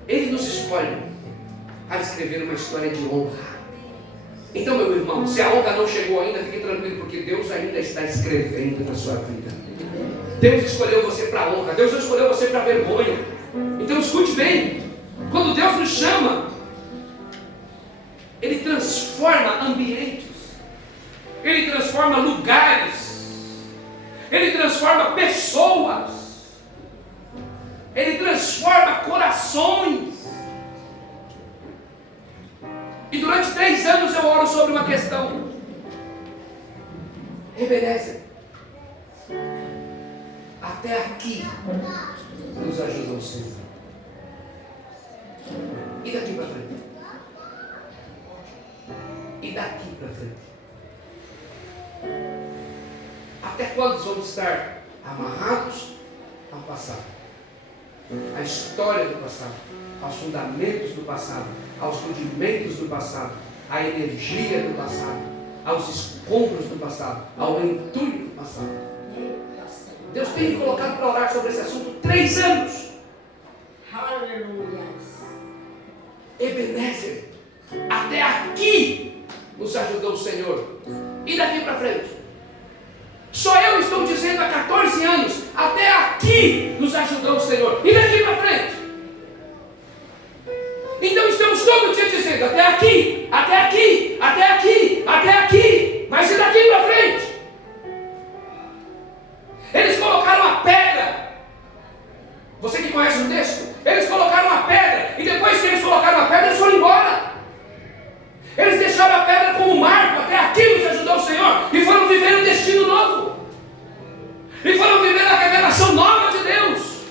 Ele nos escolhe para escrever uma história de honra. Então, meu irmão, se a honra não chegou ainda, fique tranquilo, porque Deus ainda está escrevendo na sua vida. Deus escolheu você para a honra. Deus não escolheu você para a vergonha. Então escute bem. Quando Deus nos chama, Ele transforma ambientes, Ele transforma lugares, Ele transforma pessoas, Ele transforma corações. E durante 3 anos eu oro sobre uma questão. Ebenezer, até aqui nos ajuda o Senhor. E daqui para frente? E daqui para frente? Até quando vamos estar amarrados ao passado? A história do passado, aos fundamentos do passado, aos rudimentos do passado, à energia do passado, aos escombros do passado, ao entulho do passado. Deus tem me colocado para orar sobre esse assunto 3 anos. Aleluia. Ebenezer, até aqui nos ajudou o Senhor. E daqui para frente? Só eu estou dizendo há 14 anos, até aqui nos ajudou o Senhor. E daqui para frente? Então estamos todo dia dizendo, até aqui, até aqui, até aqui, até aqui. Mas e daqui para frente? Eles colocaram a pedra. Você que conhece o texto, eles colocaram a pedra. E depois que eles colocaram a pedra, eles foram embora. Eles deixaram a pedra como marco. Até aqui nos ajudou o Senhor. E foram viver um destino novo. E foram viver a revelação nova de Deus.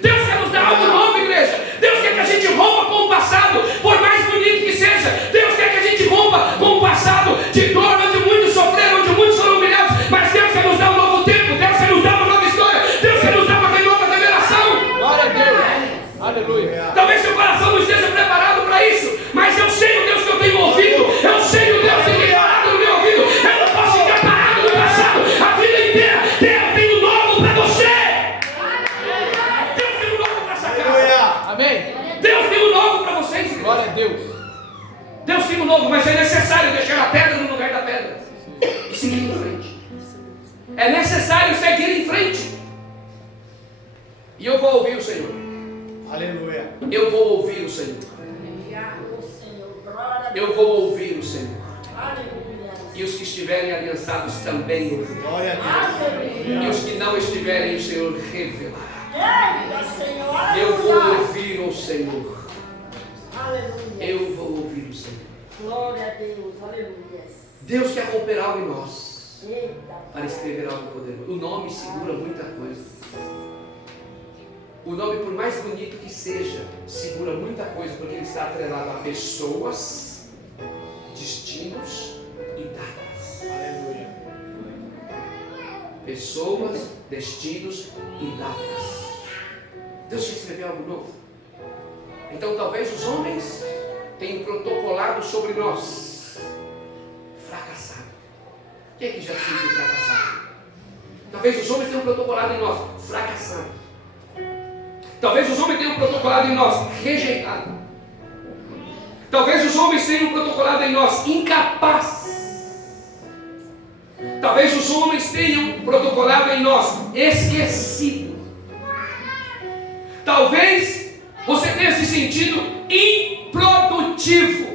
Deus quer nos dar algo novo, igreja. Deus quer que a gente rompa com o passado, por mais bonito que seja. Deus quer que a gente rompa com o passado de dor, onde muitos sofreram, onde muitos foram humilhados. Mas Deus quer nos dar um novo tempo. Deus quer nos dar uma nova história. Deus quer nos dar uma nova revelação. Glória a Deus. Aleluia. Talvez seu coração não esteja preparado para isso, mas eu sei o Deus que eu tenho ouvido. Eu sei o Deus que tem falado no meu ouvido. Eu não posso ficar parado no passado a vida inteira. Deus tem um novo para você. Deus tem um novo para essa casa. Amém. Deus tem um novo para vocês, igreja. Glória a Deus. Deus tem um novo, mas é necessário deixar a pedra no lugar da pedra e seguir em frente. É necessário seguir em frente. E eu vou ouvir o Senhor. Aleluia. Eu vou ouvir o Senhor. Eu vou ouvir o Senhor. E os que estiverem aliançados também ouvirão. Glória a Deus. E os que não estiverem, o Senhor revelará. Eu vou ouvir o Senhor. Eu vou ouvir o Senhor. Glória a Deus, aleluia. Deus quer romper algo em nós para escrever algo poderoso. O nome segura muita coisa. O nome, por mais bonito que seja, segura muita coisa, porque ele está atrelado a pessoas, destinos e datas. Aleluia. Pessoas, destinos e datas. Deus quer escrever algo novo. Então talvez os homens tenham protocolado sobre nós. Fracassado. Quem é que já se sentiu fracassado? Talvez os homens tenham protocolado em nós. Fracassado. Talvez os homens tenham protocolado em nós. Rejeitado. Talvez os homens tenham protocolado em nós. Incapaz. Talvez os homens tenham protocolado em nós. Esquecido. Talvez você tenha se sentido improdutivo.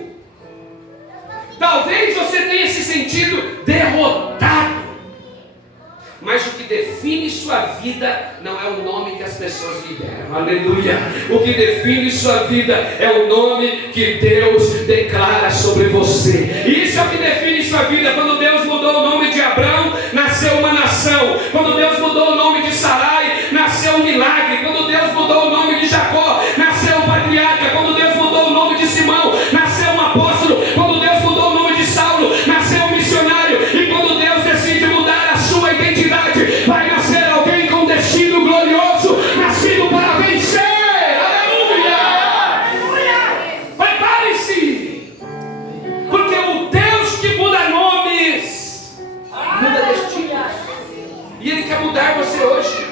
Talvez você tenha se sentido derrotado. Mas o que define sua vida não é o nome que as pessoas lhe deram. Aleluia. O que define sua vida é o nome que Deus declara sobre você. E isso é o que define sua vida. Quando Deus mudou o nome de Abraão, nasceu uma nação. Quando Deus mudou o nome de Sarai, nasceu um milagre. Quando Deus mudou o nome de Jacó, nasceu um patriarca. Quando Deus mudou o nome de Simão, nasceu um apóstolo. Quando Deus mudou o nome de Saulo, nasceu um missionário. E quando Deus decide mudar a sua identidade, vai nascer alguém com destino glorioso, nascido para vencer. Aleluia! Prepare-se, porque o Deus que muda nomes muda destinos, e Ele quer mudar você hoje.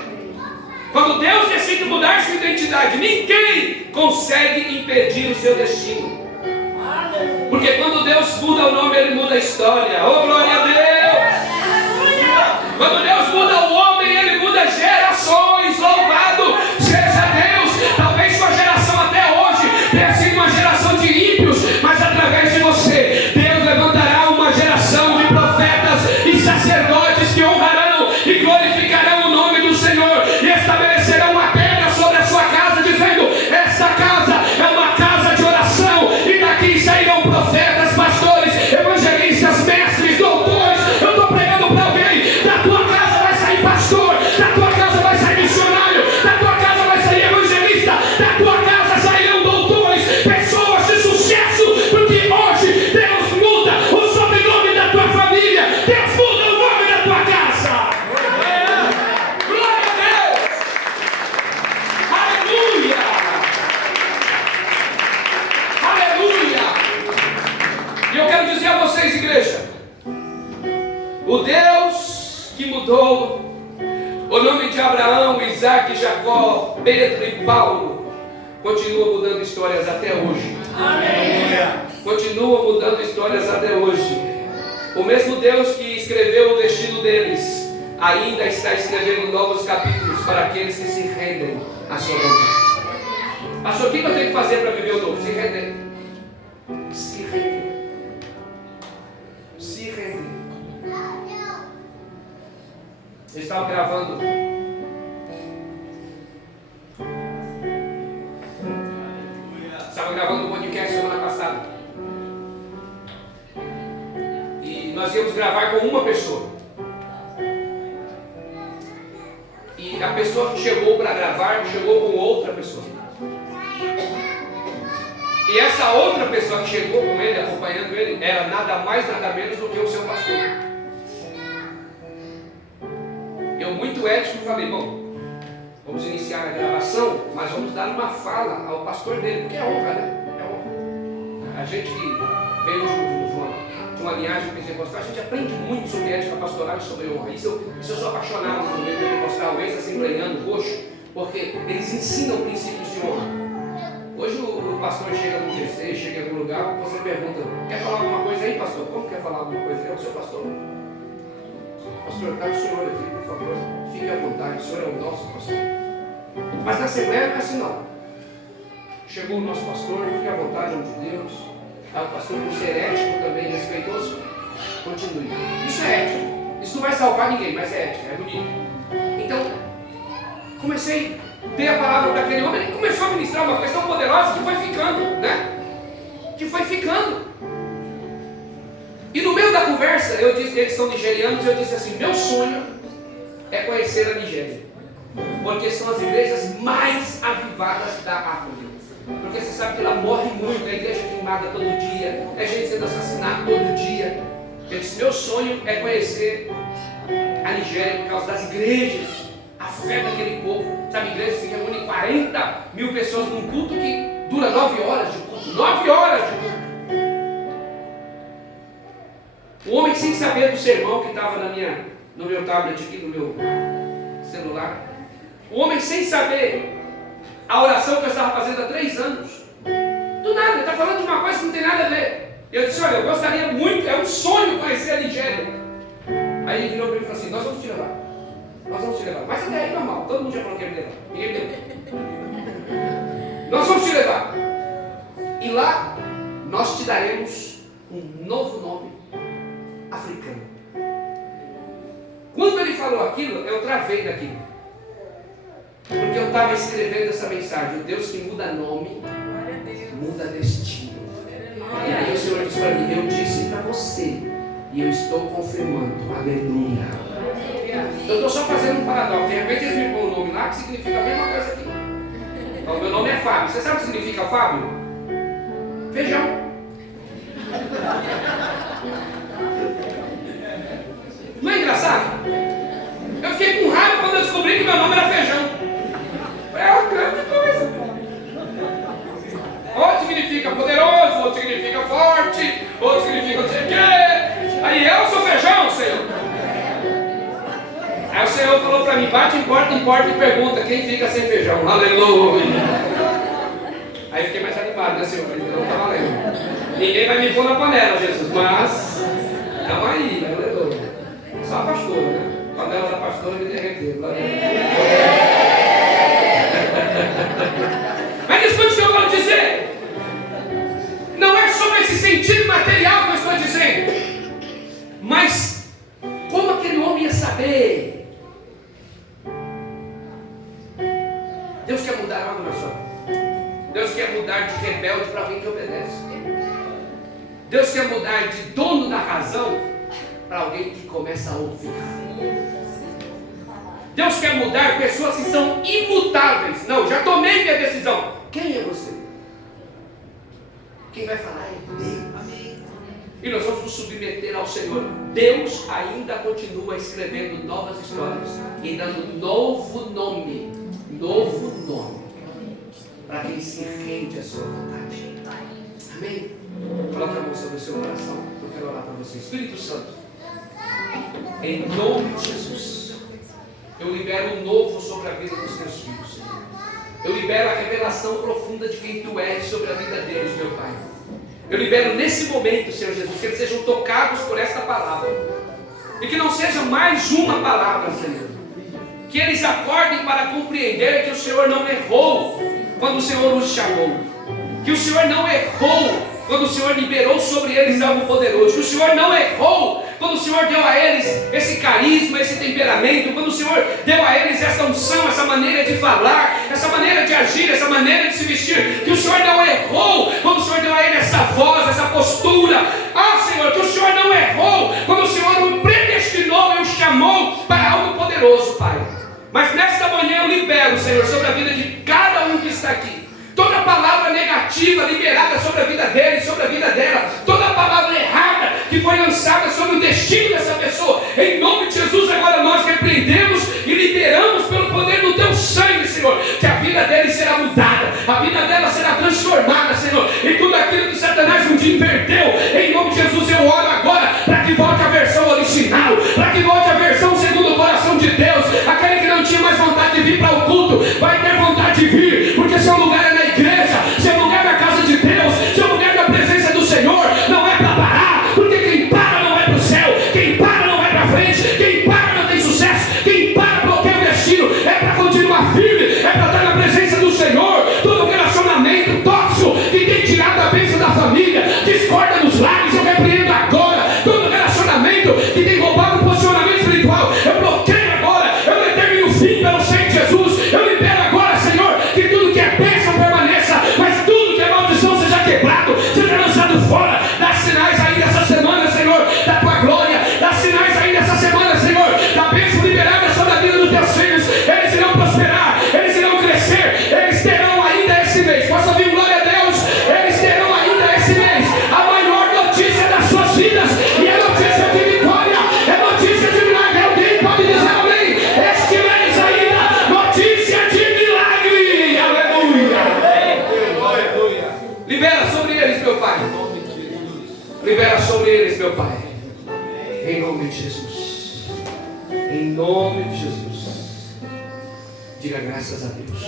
Quando Deus decide mudar sua identidade, ninguém consegue impedir o seu destino. Porque quando Deus muda o nome, Ele muda a história. Oh, glória a Deus! Quando Deus muda o homem, Ele muda gerações. Louvado seja Deus. Talvez sua geração até hoje tenha sido uma geração de ímpios, mas através de você, Deus levantará uma geração de profetas e sacerdotes que honrarão e glorificarão o nome do Senhor e estabelecerão uma pedra sobre a sua casa, dizendo: esta casa é uma casa de oração, e daqui sairão profetas, pastores, evangelistas, mestres, doutores. O Deus que mudou o nome de Abraão, Isaac, Jacó, Pedro e Paulo, continua mudando histórias até hoje. Amém. Continua mudando histórias até hoje. O mesmo Deus que escreveu o destino deles ainda está escrevendo novos capítulos para aqueles que se rendem à sua vontade. Pastor, o que eu tenho que fazer para viver o novo? Se render. Se render. Se render. Eu estava gravando um podcast semana passada. E nós íamos gravar com uma pessoa. E a pessoa que chegou para gravar, chegou com outra pessoa. E essa outra pessoa que chegou com ele, acompanhando ele, era nada mais, nada menos do que o seu pastor. Eu, muito ético, falei, bom, vamos iniciar a gravação, mas vamos dar uma fala ao pastor dele, porque é honra, né? É honra. A gente que veio de uma linhagem pentecostal, a gente aprende muito sobre ética pastoral e sobre honra. Isso eu sou apaixonado no meio pentecostal, ex-assembleiano, roxo, porque eles ensinam princípios de honra. Hoje o pastor chega no GC, chega em algum lugar, você pergunta, quer falar alguma coisa aí, pastor? Como quer falar alguma coisa? É o seu pastor. Pastor, dá o senhor aqui, por favor. Fique à vontade, o senhor é o nosso pastor. Mas na Assembleia não é assim não. Chegou o nosso pastor, fique à vontade, homem de Deus. O pastor, por ser ético também, respeitoso, continue. Isso é ética. Isso não vai salvar ninguém, mas é ética, é bonito. Então, comecei a ter a palavra para aquele homem, ele começou a ministrar uma coisa tão poderosa que foi ficando, né? Que foi ficando. E no meio da conversa, eu disse, eles são nigerianos, eu disse assim, meu sonho é conhecer a Nigéria. Porque são as igrejas mais avivadas da África. Porque você sabe que lá morre muito, a igreja é queimada todo dia, é gente sendo assassinada todo dia. Eu disse, meu sonho é conhecer a Nigéria por causa das igrejas, a fé daquele povo. Sabe, igrejas que se reúnem 40 mil pessoas num culto que dura 9 horas de culto. 9 horas de culto. O homem sem saber do sermão que estava no meu tablet aqui, no meu celular. O homem sem saber a oração que eu estava fazendo há 3 anos. Do nada, ele está falando de uma coisa que não tem nada a ver. Eu disse, olha, eu gostaria muito, é um sonho conhecer a Nigéria. Aí ele virou para mim e falou assim, nós vamos te levar. Nós vamos te levar. Mas até aí normal, todo mundo já falou que ia me levar. Ninguém me levou. Nós vamos te levar. E lá, nós te daremos um novo nome africano. Quando ele falou aquilo, eu travei daquilo. Porque eu estava escrevendo essa mensagem. O Deus que muda nome, muda destino. E aí o Senhor disse para mim, eu disse para você, e eu estou confirmando, aleluia. Eu estou só fazendo um paradoxo. De repente ele ficou um nome lá que significa a mesma coisa aqui. Então, meu nome é Fábio. Você sabe o que significa Fábio? Feijão. Não é engraçado? Eu fiquei com raiva quando eu descobri que meu nome era Feijão. É uma grande coisa. Outro significa poderoso, outro significa forte, outro significa não sei o quê. Aí eu sou Feijão, Senhor. Aí o Senhor falou para mim, bate em porta e pergunta quem fica sem feijão. Aleluia. Aí eu fiquei mais animado, né, Senhor? Então tá valendo. Ninguém vai me pôr na panela, Jesus, mas calma aí, aleluia. Só a pastora, né? A panela da pastora me derreteu. Mas escute o que eu vou dizer. Não é sobre esse sentido material que eu estou dizendo. Mas como aquele homem ia saber? Deus quer mudar algo na sua vida. Deus quer mudar de rebelde para alguém que obedece. Deus quer mudar de dono da razão para alguém que começa a ouvir. Deus quer mudar pessoas que são imutáveis. Não, já tomei minha decisão. Quem é você? Quem vai falar é Deus. Amém. E nós vamos nos submeter ao Senhor. Deus ainda continua escrevendo novas histórias e dando novo nome para quem se rende à sua vontade. Amém? Coloque a mão sobre o seu coração. Eu quero orar para você. Espírito Santo, Em nome de Jesus, eu libero o novo sobre a vida dos teus filhos, Senhor. Eu libero a revelação profunda de quem Tu és sobre a vida deles, meu Pai. Eu libero nesse momento, Senhor Jesus, que eles sejam tocados por esta palavra. E que não seja mais uma palavra, Senhor. Que eles acordem para compreender que o Senhor não errou quando o Senhor os chamou. Que o Senhor não errou quando o Senhor liberou sobre eles algo poderoso. Que o Senhor não errou quando o Senhor deu a eles esse carisma, esse temperamento. Quando o Senhor deu a eles essa unção, essa maneira de falar, essa maneira de agir, essa maneira de se vestir. Que o Senhor não errou quando o Senhor deu a eles essa voz, essa postura. Senhor, que o Senhor não errou quando o Senhor o predestinou e o chamou para algo poderoso, Pai. Mas nesta manhã eu libero, Senhor, sobre a vida de cada um que está aqui, toda palavra negativa liberada sobre a vida dele, sobre a vida dela, toda palavra errada que foi lançada sobre o destino dessa pessoa, em nome de Jesus, agora nós repreendemos e liberamos pelo poder do Teu sangue, Senhor, que a vida dele será mudada, a vida dela será transformada, Senhor, e tudo aquilo que Satanás um dia inverteu, em nome de Jesus eu oro agora para que volte a versão original, para que volte a versão segundo o coração de Deus. Aquele que não tinha mais vontade de vir para o culto vai ter vontade de vir, porque seu lugar é na igreja, seu lugar é na casa de Deus, seu lugar é na presença do Senhor. Não é para parar, porque quem para não vai para o céu, quem para não vai para frente, quem para não tem sucesso, quem para bloqueia o destino. É para continuar firme, é para estar na presença do Senhor. Todo relacionamento tóxico que tem tirado a bênção da família, discorda nos lares, eu repreendo agora. Todo relacionamento que tem roubado o posicionamento espiritual, eu bloqueio agora, eu determino o fim pelo sangue de Jesus. Eu libero agora, Senhor, que tudo que é bênção permaneça, mas tudo que é maldição seja quebrado, seja lançado fora. Dá sinais aí dessa semana, Senhor, da Tua glória. Dá sinais aí dessa semana, Senhor, da bênção liberada sobre a vida dos Teus filhos. Eles irão prosperar, eles irão crescer, eles terão ainda esse mês. Posso ouvir glória a Deus? Eles terão ainda esse mês a maior notícia das suas vidas, e é notícia de vitória, é notícia de milagre. Alguém pode dizer amém? Este mês ainda, notícia de milagre. Aleluia. Libera sobre eles, meu Pai. Libera sobre eles, meu Pai. Em nome de Jesus. Em nome de Jesus. Diga graças a Deus.